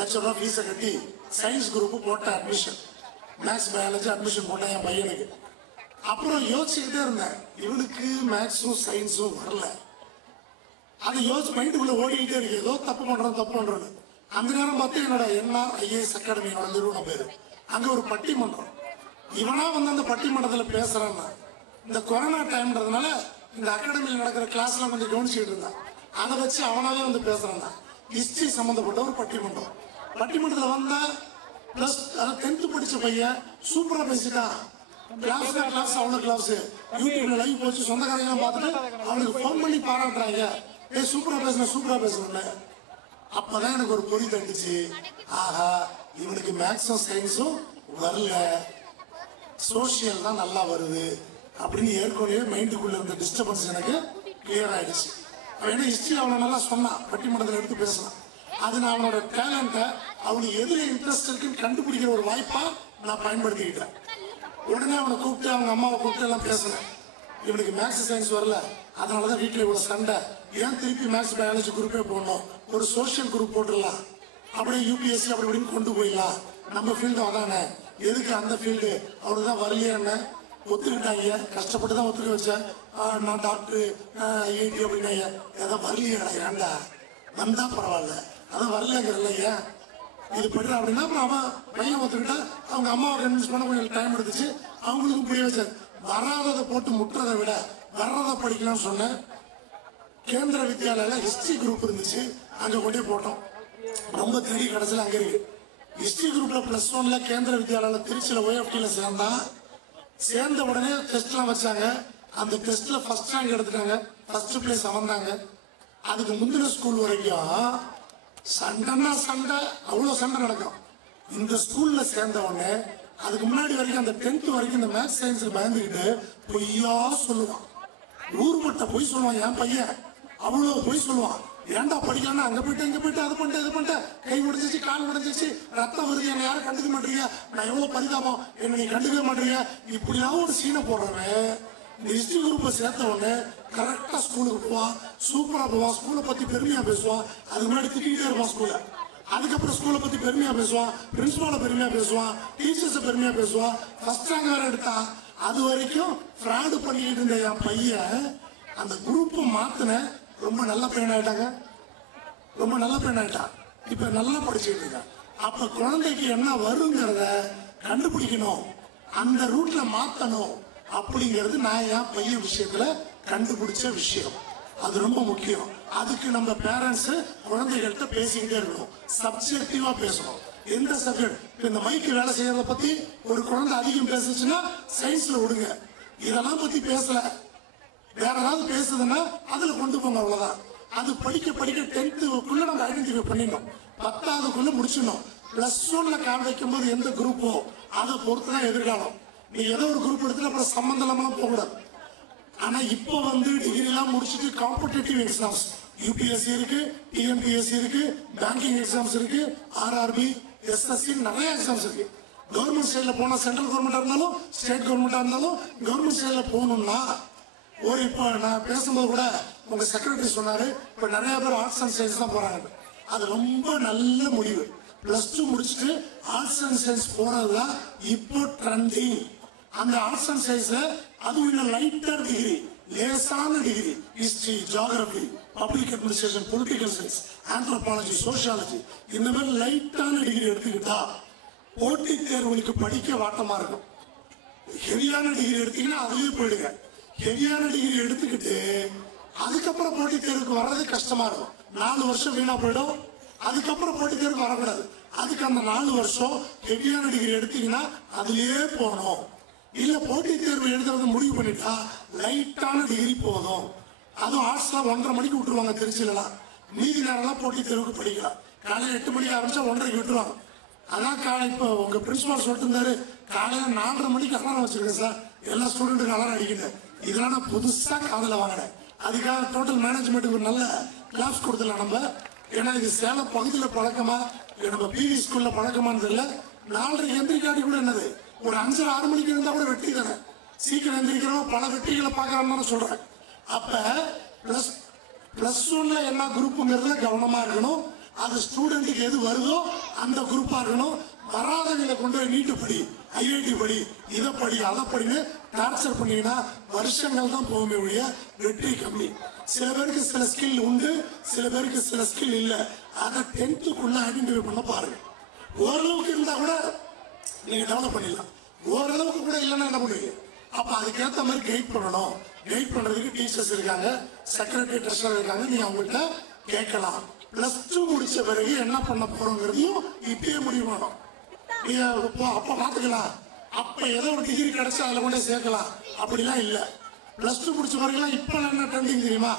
₹1,00,000 ஃபீஸை கட்டி சயின்ஸ் குரூப் போட்ட அட்மிஷன், மேக்ஸ் பயாலஜி அட்மிஷன் போட்டேன் என் பையனுக்கு. அப்புறம் யோசிச்சுக்கிட்டே இருந்தேன், இவனுக்கு மேக்ஸும் சயின்ஸும் வரல. அது யோசிச்சு மைண்டுக்குள்ள ஓடிக்கிட்டே இருக்கு, ஏதோ தப்பு பண்றோம். அந்த நேரம் பார்த்து என்னோட NRIS அகாடமி நிறுவனம் பேரு, அங்க ஒரு பட்டிமன்றம். இவனா வந்து அந்த பட்டிமன்றத்துல பேசுறான்னா, இந்த கொரோனா டைம்ன்றதுனால இந்த அகாடமியில் நடக்கிற கிளாஸ் எல்லாம் கொஞ்சம் கவனிச்சுட்டு இருந்தான். அதை வச்சு அவனாவே வந்து பேசுறான். ஹிஸ்டரி சம்பந்தப்பட்ட ஒரு பட்டிமன்றம். பட்டிமன்றத்துல வந்தா +10th படிச்ச பையன் சூப்பரா பேசிட்டான். கிளாஸ் அவ்வளவு கிளாஸ் யூடியூப்ல லைவ் போச்சு, சொந்தக்காரங்க பார்த்துட்டு அவனுக்கு போன் பண்ணி பாராட்டுறாங்க, சூப்பரா பேசுறேன். அப்பதான் எனக்கு ஒரு பொறி தட்டுச்சு, ஆஹா இவனுக்கு மேக்ஸும் சயின்ஸும் வரல, சோசியல் தான் நல்லா வருது அப்படின்னு ஏற்கனவே மைண்டுக்குள்ள இருந்த டிஸ்டர்பன்ஸ் எனக்கு கிளியர் ஆயிடுச்சு. அவன் ஹிஸ்டரி அவனை நல்லா சொன்னான், பட்டிமன்றத்தில் எடுத்து பேசலாம். அது நான் அவனோட டேலண்ட்டை அவனுக்கு எதுல இன்ட்ரெஸ்ட் இருக்குன்னு கண்டுபிடிக்கிற ஒரு வாய்ப்பா நான் பயன்படுத்திக்கிட்டேன். உடனே அவனை கூப்பிட்டு அவங்க அம்மாவை கூப்பிட்டு எல்லாம் பேசினேன். இவனுக்கு மேக்ஸ் சயின்ஸ் வரல, அதனாலதான் வீட்டுல இவ்வளவு சண்டை, ஏன் திருப்பி மேக்ஸ் பயாலஜி குரூப்பே போடணும், ஒரு சோசியல் குரூப் போட்டுடலாம், அப்படியே UPSC அப்படி இப்படின்னு கொண்டு போயிடலாம், நம்ம ஃபீல்டு அதானே, எதுக்கு அந்த ஃபீல்டு, அவனுக்கு தான் வரலையே ஒத்துக்கிட்டாங்க, கஷ்டப்பட்டு தான் ஒத்துக்க வச்சேன். நான் டாக்டர் IIT அப்படின்னாங்க, ஏதோ வரலையா, ஏண்டா வந்தா பரவாயில்ல, அதான் வரலங்கிறல்ல, ஏன் இது பண்ற அப்படின்னா. அப்புறம் அவன் பையன் ஒத்துக்கிட்டா, அவங்க அம்மாவை கன்வின்ஸ் பண்ண கொஞ்சம் டைம் எடுத்துச்சு, அவங்களுக்கும் புரிய வச்சார். வராததை போட்டு முட்டுறதை விட வர்றதை படிக்கலாம்னு சொன்னேன். கேந்திர வித்யாலயில ஹிஸ்டரி குரூப் இருந்துச்சு, அங்க கொண்டே போட்டோம். ரொம்ப தேடி கடைசியில் அங்க இருக்கு. ஹிஸ்டரி குரூப்ல +1ல கேந்திர வித்யாலயில திருச்சியில OFTல சேர்ந்தான். சேர்ந்த உடனே டெஸ்ட் எல்லாம் வச்சாங்க. அந்த டெஸ்ட்ல ஃபர்ஸ்ட் ரேங்க் எடுத்துட்டாங்க, ஃபர்ஸ்ட் பிளேஸ் அவந்தாங்க. அதுக்கு முந்தின ஸ்கூல் வரைக்கும் சண்டைன்னா சண்டை, அவ்வளவு சண்டை நடக்கும். இந்த ஸ்கூல்ல சேர்ந்த உடனே அதுக்கு முன்னாடி வரைக்கும் அந்த 10th வரைக்கும் இந்த மேத்ஸ் சயின்ஸுக்கு பயந்துக்கிட்டு பொய்யா சொல்லுவான், ஊர்பட்ட பொய் சொல்லுவான். என் பையன் அவ்வளவு பொய் சொல்லுவான். ஏன்டா படிக்கலாம்னா அங்க போயிட்டு இங்க போயிட்டு அது பண்ணிட்டு இது பண்ணிட்டு கை முடிஞ்சிச்சு, கால் முடிஞ்சிச்சு, ரத்தம் வருது, என்ன யாரும் கண்டுக்க மாட்டீங்க, நான் எவ்வளவு பரிதாபம், என்ன நீ கண்டுக்கவே மாட்டீங்க, இப்படிலாம் ஒரு சீனை போடுறவன் இந்த ஹிஸ்டரி குரூப்பை சேர்த்த உடனே கரெக்டா ஸ்கூலுக்கு போவான், சூப்பரா போவான், ஸ்கூலை பத்தி பெருமையா பேசுவான். அதுக்கு முன்னாடி திட்டிகிட்டே இருப்பான் ஸ்கூல. அதுக்கப்புறம் ஸ்கூலை பத்தி பெருமையா பேசுவான், பிரின்சிபால பெருமையா பேசுவான், டீச்சர்ஸ பெருமையா பேசுவான், ஃபர்ஸ்ட் ரேங்க் வேற எடுத்தான். அது வரைக்கும் ஃப்ராடு பண்ணிட்டு இருந்த என் பையன் அந்த குரூப்பை மாத்தின ரொம்ப நல்ல பையன் ஆயிட்டாங்க, ரொம்ப நல்ல பையன் ஆயிட்டான். இப்ப நல்லா படிச்சுட்டு இருக்கான். அப்ப குழந்தைக்கு என்ன வருங்கிறத கண்டுபிடிக்கணும், அந்த ரூட்ல மாத்தணும் அப்படிங்கிறது நான் என் பையன் விஷயத்துல கண்டுபிடிச்ச விஷயம். அது ரொம்ப முக்கியம். அதுக்கு நம்ம பேரண்ட்ஸ் குழந்தைகள்கிட்ட பேசிக்கிட்டே இருக்கணும். சப்ஜெக்டிவா பேசணும். எந்த சப்ஜெக்ட், இந்த மைக்கு வேலை செய்யறத பத்தி ஒரு குழந்தை அதிகம் பேசுச்சுன்னா சயின்ஸ்ல விடுங்க. இதெல்லாம் பத்தி பேசல, வேற ஏதாவது பேசுதுன்னா அதுல கொண்டு போங்க, அவ்வளவுதான். அது படிக்க படிக்க 10th நம்ம ஐடென்டிஃபை பண்ணிடணும். 10th முடிச்சிடணும். +1 கால் வைக்கும் போது எந்த குரூப்போ அதை பொறுத்துதான் எதிர்காலம். நீ ஏதோ ஒரு குரூப் எடுத்துல அப்புறம் சம்பந்தம் இல்லாம போகக்கூடாது. ஆனா இப்போ டிகிரி எல்லாம் முடிச்சுட்டு காம்படிட்டிவ் எக்ஸாம்ஸ் யூபிஎஸ்சி இருக்கு, டிஎன்பிஎஸ்சி இருக்கு, பேங்கிங் எக்ஸாம்ஸ் இருக்கு, ஆர்ஆர்பி, எஸ்எஸ்சி, நிறைய எக்ஸாம்ஸ் இருக்கு. கவர்மெண்ட் சைட்ல போனா, சென்ட்ரல் கவர்மெண்டா இருந்தாலும் ஸ்டேட் கவர்மெண்டா இருந்தாலும் கவர்மெண்ட் சைட்ல போகணும்னா இப்போ நான் பேசும்போது கூட உங்க செக்ரட்டரி சொன்னாரு, இப்ப நிறைய பேர் ஆர்ட்ஸ் அண்ட் சயின்ஸ் தான் போறாங்க. அது ரொம்ப நல்ல முடிவு. +2 முடிச்சுட்டு ஆர்ட்ஸ் அண்ட் சயின்ஸ் போறதுதான் இப்போ ட்ரெண்டிங். அந்த ஆர்ட்ஸ் அண்ட் சயின்ஸ்ல அதுவும் இன்னும் லைட்டர் டிகிரி, லேசான degree, history, geography, public administration, political science, anthropology, sociology, இந்த மாதிரி லைட்டான டிகிரி எடுத்துக்கிட்டா போட்டி தேர்வுகளுக்கு படிக்க வாட்டமா இருக்கும். ஹெவியான டிகிரி எடுத்தீங்கன்னா அதுலயே போயிடுங்க. ஹெவியான டிகிரி எடுத்துக்கிட்டு அதுக்கப்புறம் போட்டி தேர்வுக்கு வர்றது கஷ்டமா இருக்கும். 4 வருஷம் வீணா போயிடும். அதுக்கப்புறம் போட்டி தேர்வுக்கு வரக்கூடாது. அதுக்கு அந்த 4 வருஷம் ஹெவியான டிகிரி எடுத்தீங்கன்னா அதுலயே போகணும். இல்ல போட்டி தேர்வு எழுதுறது முடிவு பண்ணிட்டா லைட்டான டிகிரி போதும். அதுவும் ஆர்ட்ஸ்ல 1:30 மணிக்கு விட்டுருவாங்க திருச்சியிலாம். மீதி நேரம்லாம் போட்டி தேர்வுக்கு படிக்கலாம். காலையில 8 மணிக்கு ஆரம்பிச்சா 1:30க்கு விட்டுருவாங்க. அதான் காலை இப்போ உங்க பிரின்சிபால் சொல்லிட்டு இருந்தாரு, காலையில 4:30 மணிக்கு அலாரம் வச்சிருக்கேன் சார், எல்லா ஸ்டூடெண்ட்டுக்கு அலாரம் அடிக்கிறேன். இதெல்லாம் நான் புதுசா காதல வாங்கினேன். அதுக்காக டோட்டல் மேனேஜ்மெண்ட்டுக்கு ஒரு நல்ல கிளாஸ் கொடுத்துல நம்ம. ஏன்னா இது சேலம் பகுதியில் பழக்கமா, நம்ம பிவி ஸ்கூல்ல பழக்கமானது இல்லை. 4:30 எந்திரிக்காட்டி கூட என்னது, ஒரு 5:30 6 மணிக்கு இருந்தா கூட வெற்றி தானே. சீக்கிரம் எந்திரிக்கிறோம், பல வெற்றிகளை பார்க்கறான்னு சொல்றேன். அப்ப +1 என்ன குரூப்புங்கிறதுல கவனமா இருக்கணும். அது ஸ்டூடெண்ட்டுக்கு எது வருதோ அந்த குரூப்பா இருக்கணும். வராதவங்களை கொண்டு போய் நீட்டு படி, ஐஐடி படி, இதை படி, அதை படின்னு டார்ச்சர் பண்ணீங்கன்னா வருஷங்கள் தான் போகுமே ஒழிய வெற்றி கம்மி. சில பேருக்கு சில ஸ்கில் உண்டு, சில பேருக்கு சில ஸ்கில் இல்லை. அதை 10th ஐடென்டிஃபை பண்ண பாருங்க. ஓரளவுக்கு இருந்தா கூட நீங்க டெவலப் பண்ணிடலாம். ஓரளவுக்கு கூட இல்லைன்னா என்ன பண்ணுவீங்க? அப்ப அதுக்கேற்ற மாதிரி கைட் பண்ணணும். கைட் பண்றதுக்கு டீச்சர்ஸ் இருக்காங்க, செக்ரட்டரி, ட்ரெஷரர் இருக்காங்க. நீங்க அவங்கள்ட்ட கேட்கலாம். +2 முடிச்ச பிறகு என்ன பண்ண போறோங்கிறதையும் இப்பயே முடிவு பண்ணணும். அப்ப பாத்துக்கலாம். அப்ப ஏதோ ஒரு டிகிரி கிடைச்சா அதுல கொண்டே சேர்க்கலாம். அப்படிலாம் இல்ல. +2 முடிச்ச பிறகுலாம் இப்ப என்ன ட்ரெண்டிங் தெரியுமா?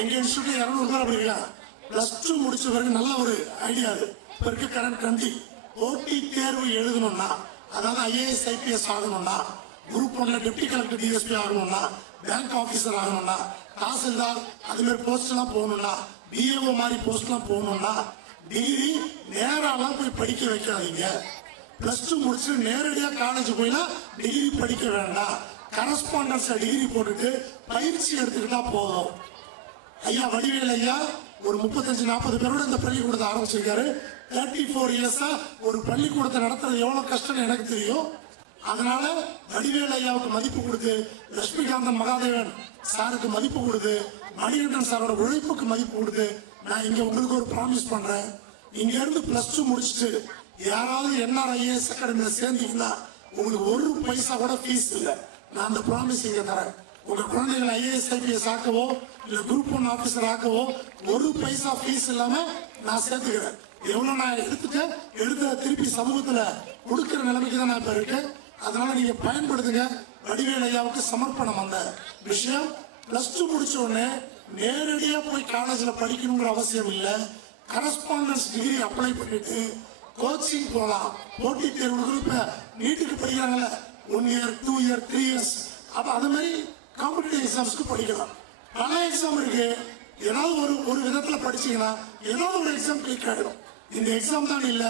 எங்க இன்ஸ்டியூட்ல 200 பேர் அப்படி இருக்காங்க. +2 முடிச்ச பிறகு நல்ல ஒரு ஐடியா. அது இப்ப இருக்க கரண்ட் ட்ரெண்டிங். போட்டி தேர்வு எழுதணும்னா, அதாவது ஐஏஎஸ் ஐபிஎஸ் ஆகணும்னா, குரூப் 1ல டெப்டி கலெக்டர் டிஎஸ்பி ஆகணும்னா, பேங்க் ஆபீசர் ஆகணும்னா, தாசில்தார் அது மாதிரி போஸ்ட் எல்லாம் போகணும்னா, பிஏஓ மாதிரி போஸ்ட் எல்லாம் போகணும்னா டிகிரி நேரெல்லாம் போய் படிக்க வைக்காதீங்க. +2 முடிச்சு நேரடியா காலேஜ் போயினா டிகிரி படிக்க வேண்டாம். கரஸ்பாண்டன்ஸ் டிகிரி போட்டுட்டு பயிற்சி எடுத்துக்கிட்டா போதும். ஐயா வடிவேல் ஐயா ஒரு 35-40 பேரோட இந்த பள்ளிக்கூடத்தை ஆரம்பிச்சிருக்காரு. 34 இயர்ஸா ஒரு பள்ளிக்கூடத்தை நடத்துறது எவ்வளவு கஷ்டம்னு எனக்கு தெரியும். அதனால வடிவேல் ஐயாவுக்கு மதிப்பு கொடுத்து, லட்சுமிகாந்தன் மகாதேவன் சாருக்கு மதிப்பு கொடுத்து, மணிகண்டன் சாரோட உழைப்புக்கு மதிப்பு கொடுத்து, நான் இங்க உங்களுக்கு ஒரு ப்ராமிஸ் பண்றேன். இங்க இருந்து +2 முடிச்சுட்டு யாராவது NRIS அகாடமியில சேர்ந்தீங்கன்னா உங்களுக்கு 1 பைசா கூட ஃபீஸ் இல்லை. நான் அந்த ப்ராமிஸ் இங்க தரேன். உங்க குழந்தைகளை IAS IPS ஆக்கவோ இல்ல குரூப் 1 ஆபீசர் ஆக்கவோ 1 பைசா ஃபீஸ் இல்லாம நான் சேர்த்துக்கிறேன். எவ்வளவு நான் எடுத்த திருப்பி சமூகத்துல கொடுக்கிற நிலைமைக்கு தான் நான் இப்ப இருக்கேன். அதனால நீங்க பயன்படுத்துங்க. வடிவேல் ஐயாவுக்கு சமர்ப்பணம். அந்த விஷயம் +2 முடிச்ச உடனே நேரடியா போய் காலேஜ்ல படிக்கணுங்கிற அவசியம் இல்லை. கரஸ்பாண்டன்ஸ் டிகிரி அப்ளை பண்ணிட்டு கோச்சிங் போகலாம். போட்டி தேர்வுகளுக்கு இப்ப நீட்டுக்கு படிக்கிறாங்கல்ல, 1 year 2 year 3 years, அப்ப அது மாதிரி காம்படிட்டிவ் எக்ஸாம்ஸ்க்கு படிக்கலாம். பல எக்ஸாம் இருக்கு. ஏதாவது ஒரு விதத்துல படிச்சீங்கன்னா ஏதாவது ஒரு எக்ஸாம் கிளிக் ஆகிடும். இந்த எக்ஸாம் தான் இல்ல.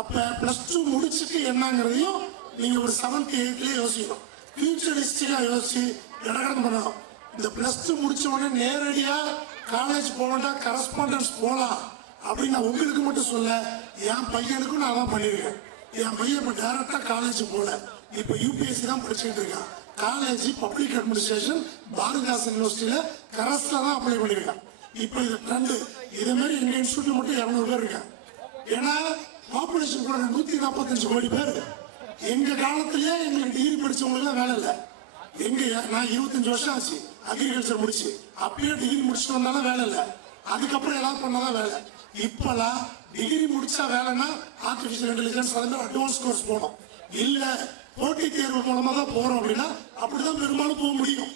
அப்ப +2 முடிச்சுட்டு என்னங்கிறதையும் நீங்க ஒரு 7th 8th யோசிக்கணும். ஃபியூச்சரிஸ்டிக்கா யோசிச்சு இடகடம் பண்ணணும். இந்த +2 முடிச்ச உடனே நேரடியா காலேஜ் போகண்டா, கரஸ்பாண்டன்ஸ் போகலாம் அப்படின்னு நான் உங்களுக்கு மட்டும் சொல்ல, என் பையனுக்கும் நான் தான் பண்ணிருக்கேன். என் பையன் இப்ப டைரக்டா காலேஜ் போல, இப்ப UPSC தான் படிச்சுட்டு இருக்கான். காலேஜ் பப்ளிக் அட்மினிஸ்ட்ரேஷன் பாரதிதாசன் யூனிவர்சிட்டியில கரஸ்ல தான் அப்ளை பண்ணிருக்கான். இப்ப இது ட்ரெண்ட். இதே மாதிரி எங்க இன்ஸ்டியூட்ல மட்டும் 200 பேர் இருக்காங்க. ஏன்னா பாப்புலேஷன் கூட 145 கோடி பேர். எங்க காலத்திலேயே எங்களுக்கு டிகிரி படிச்சவங்களுக்கு வேலை இல்லை. எங்க நான் 25 வருஷம் ஆச்சு அக்ரிகல்ச்சர் முடிச்சு. அப்பயே டிகிரி முடிச்சுட்டு வந்தாலும் வேலை இல்லை, அதுக்கப்புறம் ஏதாவது பண்ணாதான் வேலை. இப்பெல்லாம் டிகிரி முடிச்சா வேலைன்னா ஆர்டிபிஷியல் இன்டெலிஜென்ஸ் அட்வான்ஸ் கோர்ஸ் போகணும், இல்ல போட்டி தேர்வு மூலமா தான் போறோம் அப்படின்னா அப்படிதான் பெரும்பாலும் போக முடியும்.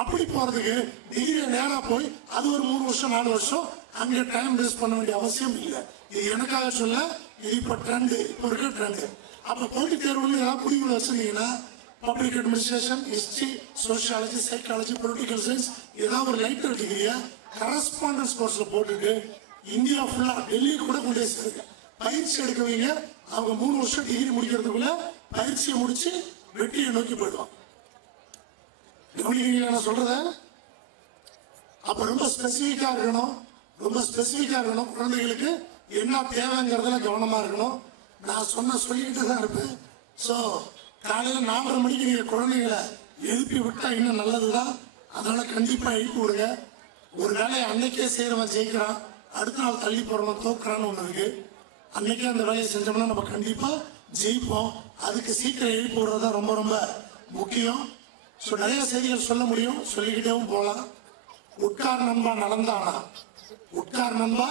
அப்படி போறதுக்கு டிகிரி நேரா போய் அது ஒரு 3 வருஷம் 4 வருஷம் அங்க டைம் வேஸ்ட் பண்ண வேண்டிய அவசியம் இல்லை. இது எனக்காக சொல்ல, இது இப்ப ட்ரெண்ட், இப்ப இருக்க ட்ரெண்ட். அப்ப போட்டி தேர்வுன்னு ஏதாவது புரிவுல வச்சிருந்தீங்கன்னா public administration, history, sociology, psychology, political science ஏதாவது ஒரு லைட்டர் டிகிரியா கரஸ்பாண்டன்ஸ் கோர்ஸ்ல போட்டுட்டு இந்தியா ஃபுல்லா டெல்லி கூட கொண்டு சேர்க்க பயிற்சி எடுக்கவீங்க. அவங்க 3 வருஷம் டிகிரி முடிக்கிறதுக்குள்ள பயிற்சியை முடிச்சு வெற்றியை நோக்கி போயிடுவாங்க. கவனிக்கிறீங்களா நான் சொல்றத? அப்ப ரொம்ப ஸ்பெசிபிக்கா இருக்கணும், ரொம்ப ஸ்பெசிபிக்கா இருக்கணும். குழந்தைகளுக்கு என்ன தேவைங்கிறதுல கவனமா இருக்கணும். நான் சொல்லிக்கிட்டு தான் இருப்பேன். ஸோ காலையில 4:30 மணிக்கு நீங்க குழந்தைகளை எழுப்பி விட்டா இன்னும் நல்லதுதான். அதனால கண்டிப்பா எழுப்பி விடுங்க. ஒரு வேலையை அன்னைக்கே செய்யறவன் ஜெயிக்கிறான், அடுத்த நாள் தள்ளி போறவன் தோக்குறான்னு ஒண்ணு இருக்கு. அன்னைக்கே அந்த வேலையை செஞ்சோம்னா நம்ம கண்டிப்பா ஜெயிப்போம். அதுக்கு சீக்கிரம் எழுப்பி விடுறதுதான் ரொம்ப ரொம்ப முக்கியம். ஸோ நிறைய செய்திகள் சொல்ல முடியும், சொல்லிக்கிட்டேவும் போகலாம். உட்கார் நண்பா நலந்தானா, உட்கார் நண்பா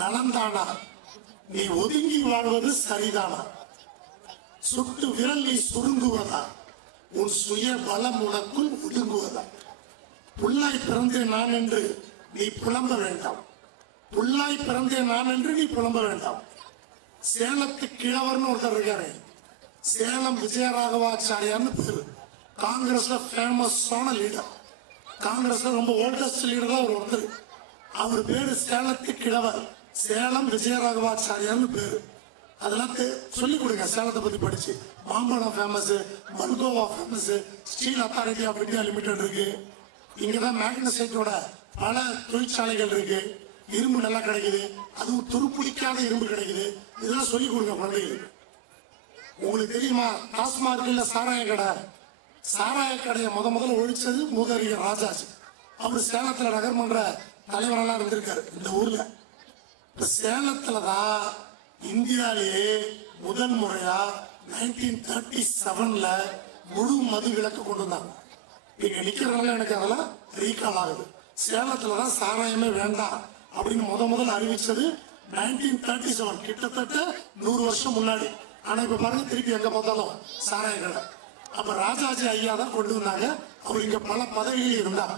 நலந்தானா, நீ ஒதுங்கி வாழ்வது சரிதானா, சுட்டு விரல் நீ சுருங்குவதா, உன் சுய பலம் உனக்குள் ஒடுங்குவதா, புல்லாய் பிறந்தேன் நான் என்று நீ புலம்ப வேண்டாம், புல்லாய் பிறந்தேன் நான் என்று நீ புலம்ப வேண்டாம். சேலத்து கிழவர்னு ஒருத்தர் இருக்காரு, சேலம் விஜயராகவாச்சாரியார்னு பேரு. காங்கிரஸ்ல ஃபேமஸான லீடர், காங்கிரஸ்ல ரொம்ப ஓல்டஸ்ட் லீடர் தான் ஒருத்தர். அவர் பேரு சேலத்து கிழவர், சேலம் விஜயராகவாச்சாரியார்னு பேரு. அதெல்லாம் சொல்லிக் கொடுங்க, சேலத்தை பத்தி படிச்சு. மாம்பழம் famous, Malgova famous, steel authority of India limited இருக்கு. இங்கதான் மேக்னசைட்டோட பல தொழிற்சாலைகள் இருக்கு. இரும்பு நல்லா கிடைக்குது, அதுவும் துருப்பிடிக்காத இரும்பு கிடைக்குது. இதெல்லாம் சொல்லிக் கொடுங்க குழந்தைகளுக்கு. உங்களுக்கு தெரியுமா, டாஸ்மார்க்ல சாராய கடை, சாராய கடையை முதல்ல ஒழிச்சது மூதறிஞர் ராஜாஜி. அவர் சேலத்துல நகர்மன்ற தலைவரெல்லாம் இருந்திருக்காரு இந்த ஊர்ல. இப்ப சேலத்துலதான் இந்தியாவிலேயே முதல் முறையா 1937ல முழு மது விலக்கு கொண்டு வந்தாங்க. நீங்க நிக்கிறதுனால எனக்கு அதெல்லாம் ரீகால் ஆகுது. சேலத்துலதான் சாராயமே வேண்டாம் அப்படின்னு முதல்ல அறிவிச்சது 1937, கிட்டத்தட்ட 100 வருஷம் முன்னாடி. ஆனா இப்ப பாருங்க, திருப்பி எங்க பார்த்தாலும் சாராய கடை. அப்ப ராஜாஜி ஐயா தான் கொண்டு வந்தாங்க. அவர் இங்க பல பதவியில் இருந்தார்.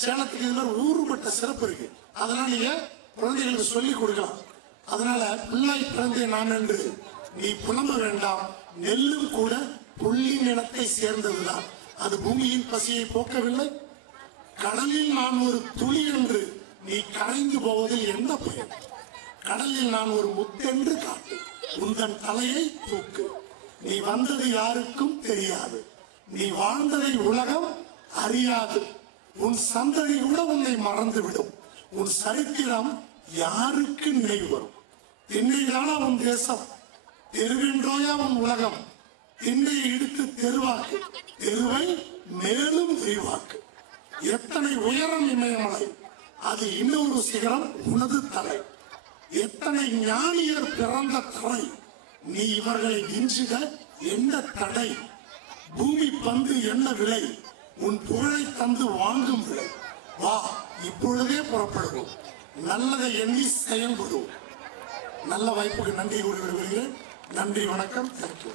சேலத்துக்கு இது மாதிரி ஊறுபட்ட சிறப்பு இருக்கு. அதெல்லாம் நீங்க குழந்தைகளுக்கு சொல்லிக் கொடுக்கலாம். அதனால பிள்ளாய் பிறந்தே நான் என்று நீ புலம்ப வேண்டாம், நெல்லும் கூட புள்ளி நிலத்தை சேர்ந்ததுதான், அது பூமியின் பசியை போக்கவில்லை. கடலில் நான் ஒரு துளி என்று நீ கரைந்து போவதில் என்ன பயன்? கடலில் நான் ஒரு முத்தென்று காட்டு, உந்தன் தலையை தூக்கு. நீ வந்தது யாருக்கும் தெரியாது, நீ வாழ்ந்ததை உலகம் அறியாது. உன் சந்ததி கூட உன்னை மறந்துவிடும். உன் சரித்திரம் யாருக்கு நினைவு வரும்? திண்ணைதானா உன் தேசம், தெருவென்றோயா உன் உலகம். திண்ணையை இடித்து தெருவாக்கு, தெருவை மேலும் விரிவாக்கு. எத்தனை உயரம் இமயமலை, அது இன்னொரு சிகரம் உனது தலை. எத்தனை ஞானியர் பிறந்த தலை, நீ இவர்களை விஞ்சுக என்ன தடை? பூமி பந்து என்ன விலை, உன் புகழை தந்து வாங்கும் விலை. வா இப்பொழுதே புறப்படுவோம், நல்லதை எண்ணி செயல்படுவோம். நல்ல வாய்ப்புக்கு நன்றி கூறி விடுகிறேன். நன்றி, வணக்கம், தேங்க்யூ.